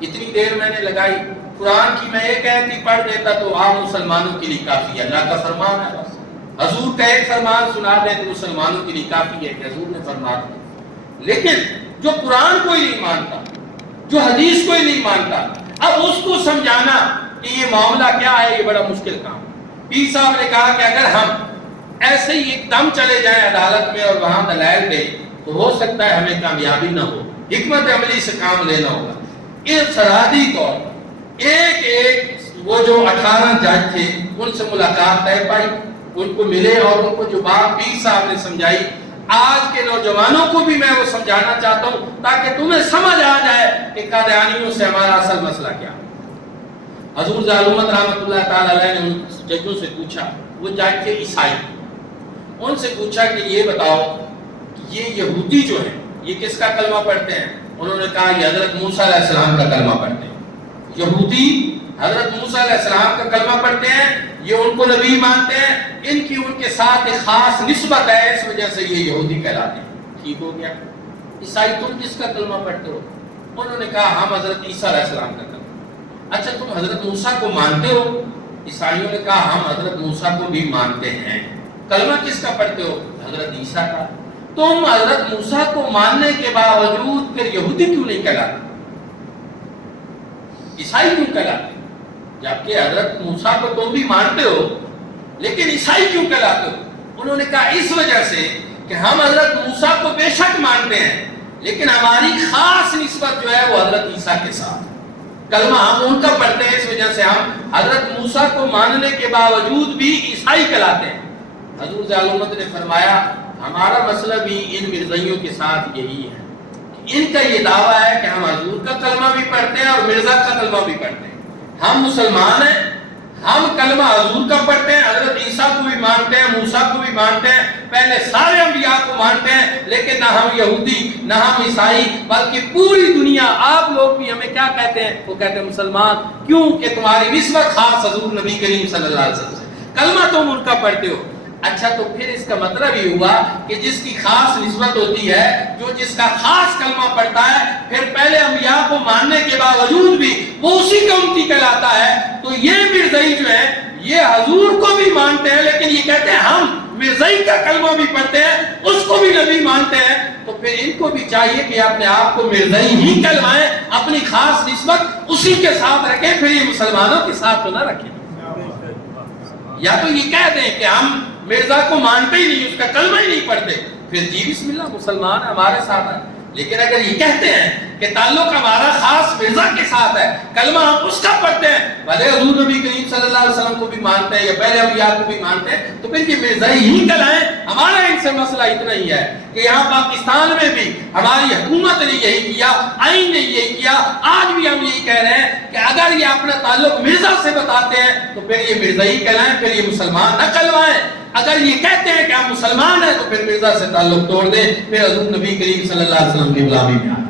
اتنی دیر میں نے لگائی، قرآن کی میں ایک آیت ہی پڑھ دیتا تو عام مسلمانوں کے لیے کافی ہے، اللہ کا فرمان ہے، بس حضور کا ایک فرمان سنا دیں تو مسلمانوں کے لیے کافی ہے کہ حضور نے فرما دیا۔ لیکن جو قرآن کو ہی نہیں مانتا، جو حدیث کو ہی نہیں مانتا، اب اس کو سمجھانا کہ یہ معاملہ کیا ہے، یہ بڑا مشکل کام۔ پیر صاحب نے کہا کہ اگر ہم ایسے ہی ایک دم چلے جائیں عدالت میں اور وہاں دلائل دیں تو ہو سکتا ہے ہمیں کامیابی نہ ہو، حکمت عملی سے کام لینا ہوگا۔ اس سرحدی طور ایک ایک وہ جو 18 جج تھے ان سے ملاقات طے پائی، ان کو ملے اور ان کو جو بات پیر صاحب نے سمجھائی، آج کے نوجوانوں کو بھی میں وہ سمجھانا چاہتا ہوں تاکہ تمہیں سمجھ آ جائے کہ قادیانیوں سے ہمارا اصل مسئلہ کیا۔ حضور ضیاء الامت رحمۃ اللہ تعالی علیہ نے ان ججوں سے پوچھا، وہ جج تھے عیسائی، ان سے پوچھا کہ یہ بتاؤ کہ یہ یہودی جو ہیں یہ کس کا کلمہ پڑھتے ہیں؟ انہوں نے کہا یہ حضرت موسیٰ علیہ السلام کا کلمہ پڑھتے ہیں۔ یہودی حضرت موسیٰ علیہ السلام کا کلمہ پڑھتے ہیں، یہ ان کو نبی مانتے ہیں، ان کی ان کے ساتھ ایک خاص نسبت ہے، اس وجہ سے یہ یہودی کہلاتے ہیں۔ ٹھیک ہو گیا۔ عیسائی تم کس کا کلمہ پڑھتے ہو؟ انہوں نے کہا ہم حضرت عیسیٰ علیہ السلام کا کلمہ۔ اچھا تم حضرت موسیٰ کو مانتے ہو؟ عیسائیوں نے کہا ہم حضرت موسیٰ کو بھی مانتے ہیں۔ کلمہ کس کا پڑھتے ہو؟ حضرت عیسیٰ کا۔ تم حضرت موسیٰ کو ماننے کے باوجود پھر یہودی کیوں نہیں کہلاتے، عیسائی کیوں کہلاتے؟ جبکہ حضرت موسیٰ کو تم بھی مانتے ہو لیکن عیسائی کیوں کہلاتے ہو؟ انہوں نے کہا اس وجہ سے کہ ہم حضرت موسیٰ کو بے شک مانتے ہیں لیکن ہماری خاص نسبت جو ہے وہ حضرت عیسیٰ کے ساتھ، کلمہ ہم ان کا پڑھتے ہیں، اس وجہ سے ہم حضرت موسیٰ کو ماننے کے باوجود بھی عیسائی کہلاتے ہیں۔ حضور ضیاء الامت نے فرمایا ہمارا مسئلہ بھی ان مرزائیوں کے ساتھ یہی ہے، ان کا یہ دعویٰ ہے کہ ہم حضور کا کلمہ بھی پڑھتے ہیں اور مرزا کا کلمہ بھی پڑھتے ہیں، ہم مسلمان ہیں، ہم کلمہ حضور کا پڑھتے ہیں، حضرت عیسیٰ کو بھی مانتے ہیں، موسیٰ کو بھی مانتے ہیں، پہلے سارے انبیاء کو مانتے ہیں، لیکن نہ ہم یہودی نہ ہم عیسائی بلکہ پوری دنیا آپ لوگ بھی ہمیں کیا کہتے ہیں؟ وہ کہتے ہیں مسلمان، کیوں کہ تمہاری نسبت خاص حضور نبی کریم صلی اللہ علیہ وسلم سے، کلمہ تم ان کا پڑھتے ہو۔ اچھا تو پھر اس کا مطلب یہ ہوا کہ جس کی خاص نسبت ہوتی ہے، جو جس کا خاص کلمہ پڑھتا ہے، پھر پہلے انبیاء کو ماننے کے باوجود بھی وہ اسی کا امتی کہلاتا ہے، تو یہ مرزائی جو ہے یہ حضور کو بھی مانتے ہیں لیکن یہ کہتے ہیں ہم مرزائی کا کلمہ بھی پڑھتے ہیں، اس کو بھی نبی مانتے ہیں، تو پھر ان کو بھی چاہیے کہ اپنے آپ کو مرزائی ہی کہلوائیں، اپنی خاص نسبت اسی کے ساتھ رکھیں، پھر یہ مسلمانوں کے ساتھ تو نہ رکھیں۔ یا تو یہ کہہ دیں کہ ہم مرزا کو مانتے ہی نہیں، اس کا کلمہ ہی نہیں پڑھتے، پھر جی بسم اللہ مسلمان ہمارے ساتھ ہے۔ لیکن اگر یہ کہتے ہیں کہ تعلق ہمارا خاص مرزا کے ساتھ ہے، کلمہ ہم اس کا پڑھتے ہیں، بھلے حضور نبی کریم صلی اللہ علیہ وسلم کو بھی مانتے ہیں یا پہلے انبیاء کو بھی مانتے ہیں، تو پھر یہ مرزائی ہی کہلائیں۔ ہمارا ان سے مسئلہ اتنا ہی ہے کہ یہاں پاکستان میں بھی ہماری حکومت نے یہی کیا، آئین نے یہی کیا، آج بھی ہم یہی کہہ رہے ہیں کہ اگر یہ اپنا تعلق مرزا سے بتاتے ہیں تو پھر یہ مرزائی کہلائیں، پھر یہ مسلمان نہ کہلوائیں۔ اگر یہ کہتے ہیں کہ ہم مسلمان ہیں تو پھر مرزا سے تعلق توڑ دیں، پھر حضور نبی کریم صلی اللہ علیہ وسلم کی غلامی میں آئے۔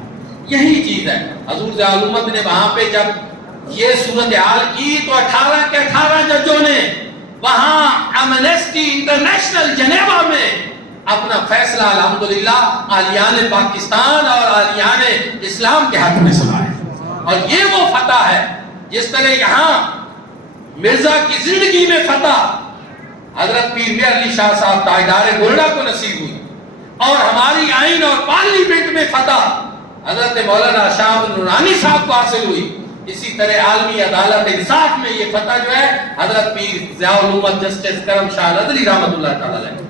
یہی چیز ہے۔ حضور ضیاء الامت نے وہاں پہ جب یہ صورتحال کی تو 18 کے 18 ججوں نے وہاں ایمنسٹی انٹرنیشنل جنیوا میں اپنا فیصلہ الحمدللہ عالیان پاکستان اور عالیان اسلام کے حق میں سنایا، اور یہ وہ فتح ہے جس طرح یہاں مرزا کی زندگی میں فتح حضرت پیر میر علی شاہ صاحب تاجدار گولڈا کو نصیب ہوئی، اور ہماری آئین اور پارلیمنٹ میں فتح حضرت مولانا شاہ نورانی صاحب کو حاصل ہوئی۔ اسی طرح عالمی عدالت انصاف میں یہ فتح جو ہے حضرت پیر ضیاء الامت جسٹس کرم شاہ الازلی رحمۃ اللہ تعالی علیہ،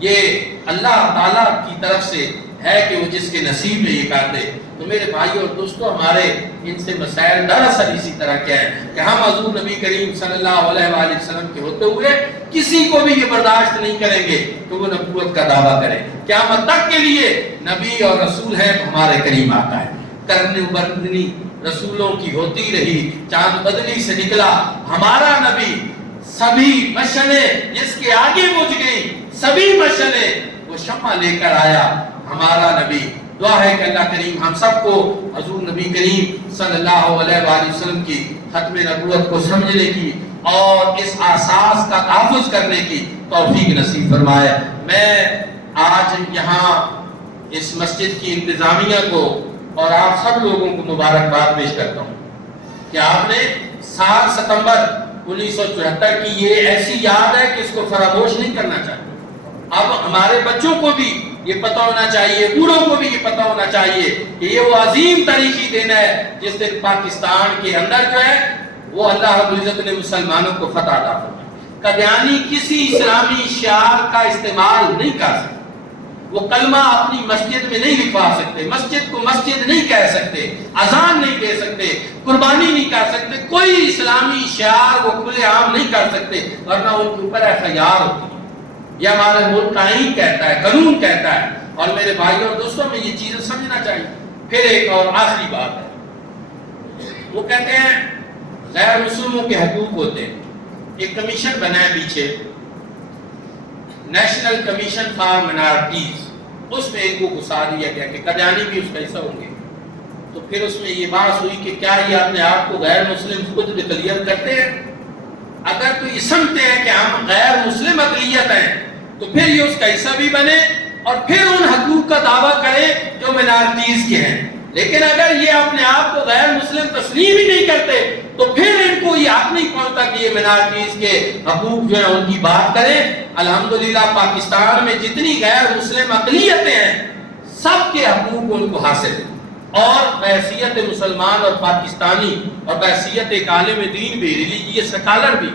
یہ اللہ تعالیٰ کی طرف سے ہے کہ وہ جس کے نصیب میں یہ کر دے۔ تو میرے بھائی اور دوستو، ہمارے ان سے مسائل دراصل اسی طرح کیا ہے کہ ہم حضور نبی کریم صلی اللہ علیہ وآلہ وسلم کے ہوتے ہوئے کسی کو بھی یہ برداشت نہیں کریں گے کہ وہ نبوت کا دعویٰ کرے۔ قیامت تک کے لیے نبی اور رسول ہے ہمارے کریم آقا ہے، کرنے بدنی رسولوں کی ہوتی رہی، چاند بدنی سے نکلا ہمارا نبی، سبھی مشعلیں جس کے آگے بجھ گئی، سبھی مشعلیں وہ شمع لے کر آیا ہمارا نبی۔ دعا ہے کہ اللہ کریم ہم سب کو حضور نبی کریم صلی اللہ علیہ وآلہ وسلم کی ختم نبوت کو سمجھنے کی اور اس اساس کا تحفظ کرنے کی توفیق نصیب فرمائے۔ میں آج یہاں اس مسجد کی انتظامیہ کو اور آپ سب لوگوں کو مبارکباد پیش کرتا ہوں کہ آپ نے 7 ستمبر 1974 کی یہ ایسی یاد ہے کہ اس کو فراموش نہیں کرنا چاہیے۔ اب ہمارے بچوں کو بھی یہ پتہ ہونا چاہیے، بوڑھوں کو بھی یہ پتہ ہونا چاہیے کہ یہ وہ عظیم تاریخی دن ہے جس دن پاکستان کے اندر جو ہے وہ اللہ رب العزت نے مسلمانوں کو فتح عطا فرمائی۔ قادیانی کسی اسلامی شعار کا استعمال نہیں کر سکتے، وہ کلمہ اپنی مسجد میں نہیں لکھوا سکتے، مسجد کو مسجد نہیں کہہ سکتے، اذان نہیں دے سکتے، قربانی نہیں کر سکتے، کوئی اسلامی شعار وہ کھلے عام نہیں کر سکتے، ورنہ ان کے اوپر FIR ہوتی ہے۔ یہ ہمارے ملک کا آئین کہتا ہے، قانون کہتا ہے، اور میرے بھائیوں اور دوستوں میں یہ چیزیں سمجھنا چاہیے۔ پھر ایک اور آخری بات ہے، وہ کہتے ہیں غیر مسلموں کے حقوق ہوتے ہیں۔ ایک کمیشن بنا ہے پیچھے، نیشنل کمیشن فار مائنارٹیز، اس میں ایک کو گھسا دیا گیا کہ قادیانی بھی اس کا حصہ ہوں گے۔ تو پھر اس میں یہ بات ہوئی کہ کیا یہ اپنے آپ کو غیر مسلم خود ڈکلیئر کرتے ہیں؟ اگر تو یہ سمجھتے ہیں کہ ہم غیر مسلم اقلیت ہیں تو پھر یہ اس کا حصہ بھی بنے اور پھر ان حقوق کا دعویٰ کرے جو مائنارٹیز کے ہیں۔ لیکن اگر یہ اپنے آپ کو غیر مسلم تسلیم ہی نہیں کرتے تو پھر ان کو یہ حق نہیں پہنچتا کہ یہ مائنارٹیز کے حقوق جو ہے ان کی بات کریں۔ الحمدللہ پاکستان میں جتنی غیر مسلم اقلیتیں ہیں سب کے حقوق ان کو حاصل ہیں، اور بحیثیت مسلمان اور پاکستانی اور بحیثیت ایک عالم دین بھی، ریلیجیس اسکالر بھی،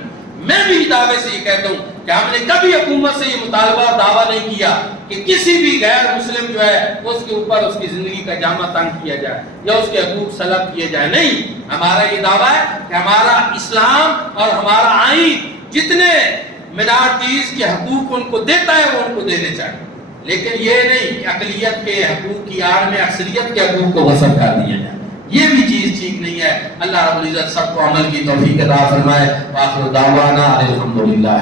میں بھی دعوے سے یہ کہتا ہوں کہ ہم نے کبھی حکومت سے یہ مطالبہ دعویٰ نہیں کیا کہ کسی بھی غیر مسلم جو ہے اس کے اوپر اس کی زندگی کا جامہ تنگ کیا جائے یا اس کے حقوق سلب کیے جائے۔ نہیں، ہمارا یہ دعویٰ ہے کہ ہمارا اسلام اور ہمارا آئین جتنے مائنارٹیز کے حقوق ان کو دیتا ہے وہ ان کو دینے چاہیے، لیکن یہ نہیں کہ اقلیت کے حقوق کی آڑ میں اکثریت کے حقوق کو غصب کر دیا جائے، یہ بھی چیز ٹھیک نہیں ہے۔ اللہ رب العزت سب کو عمل کی توفیق عطا فرمائے۔ وآخر دعوانا الحمدللہ۔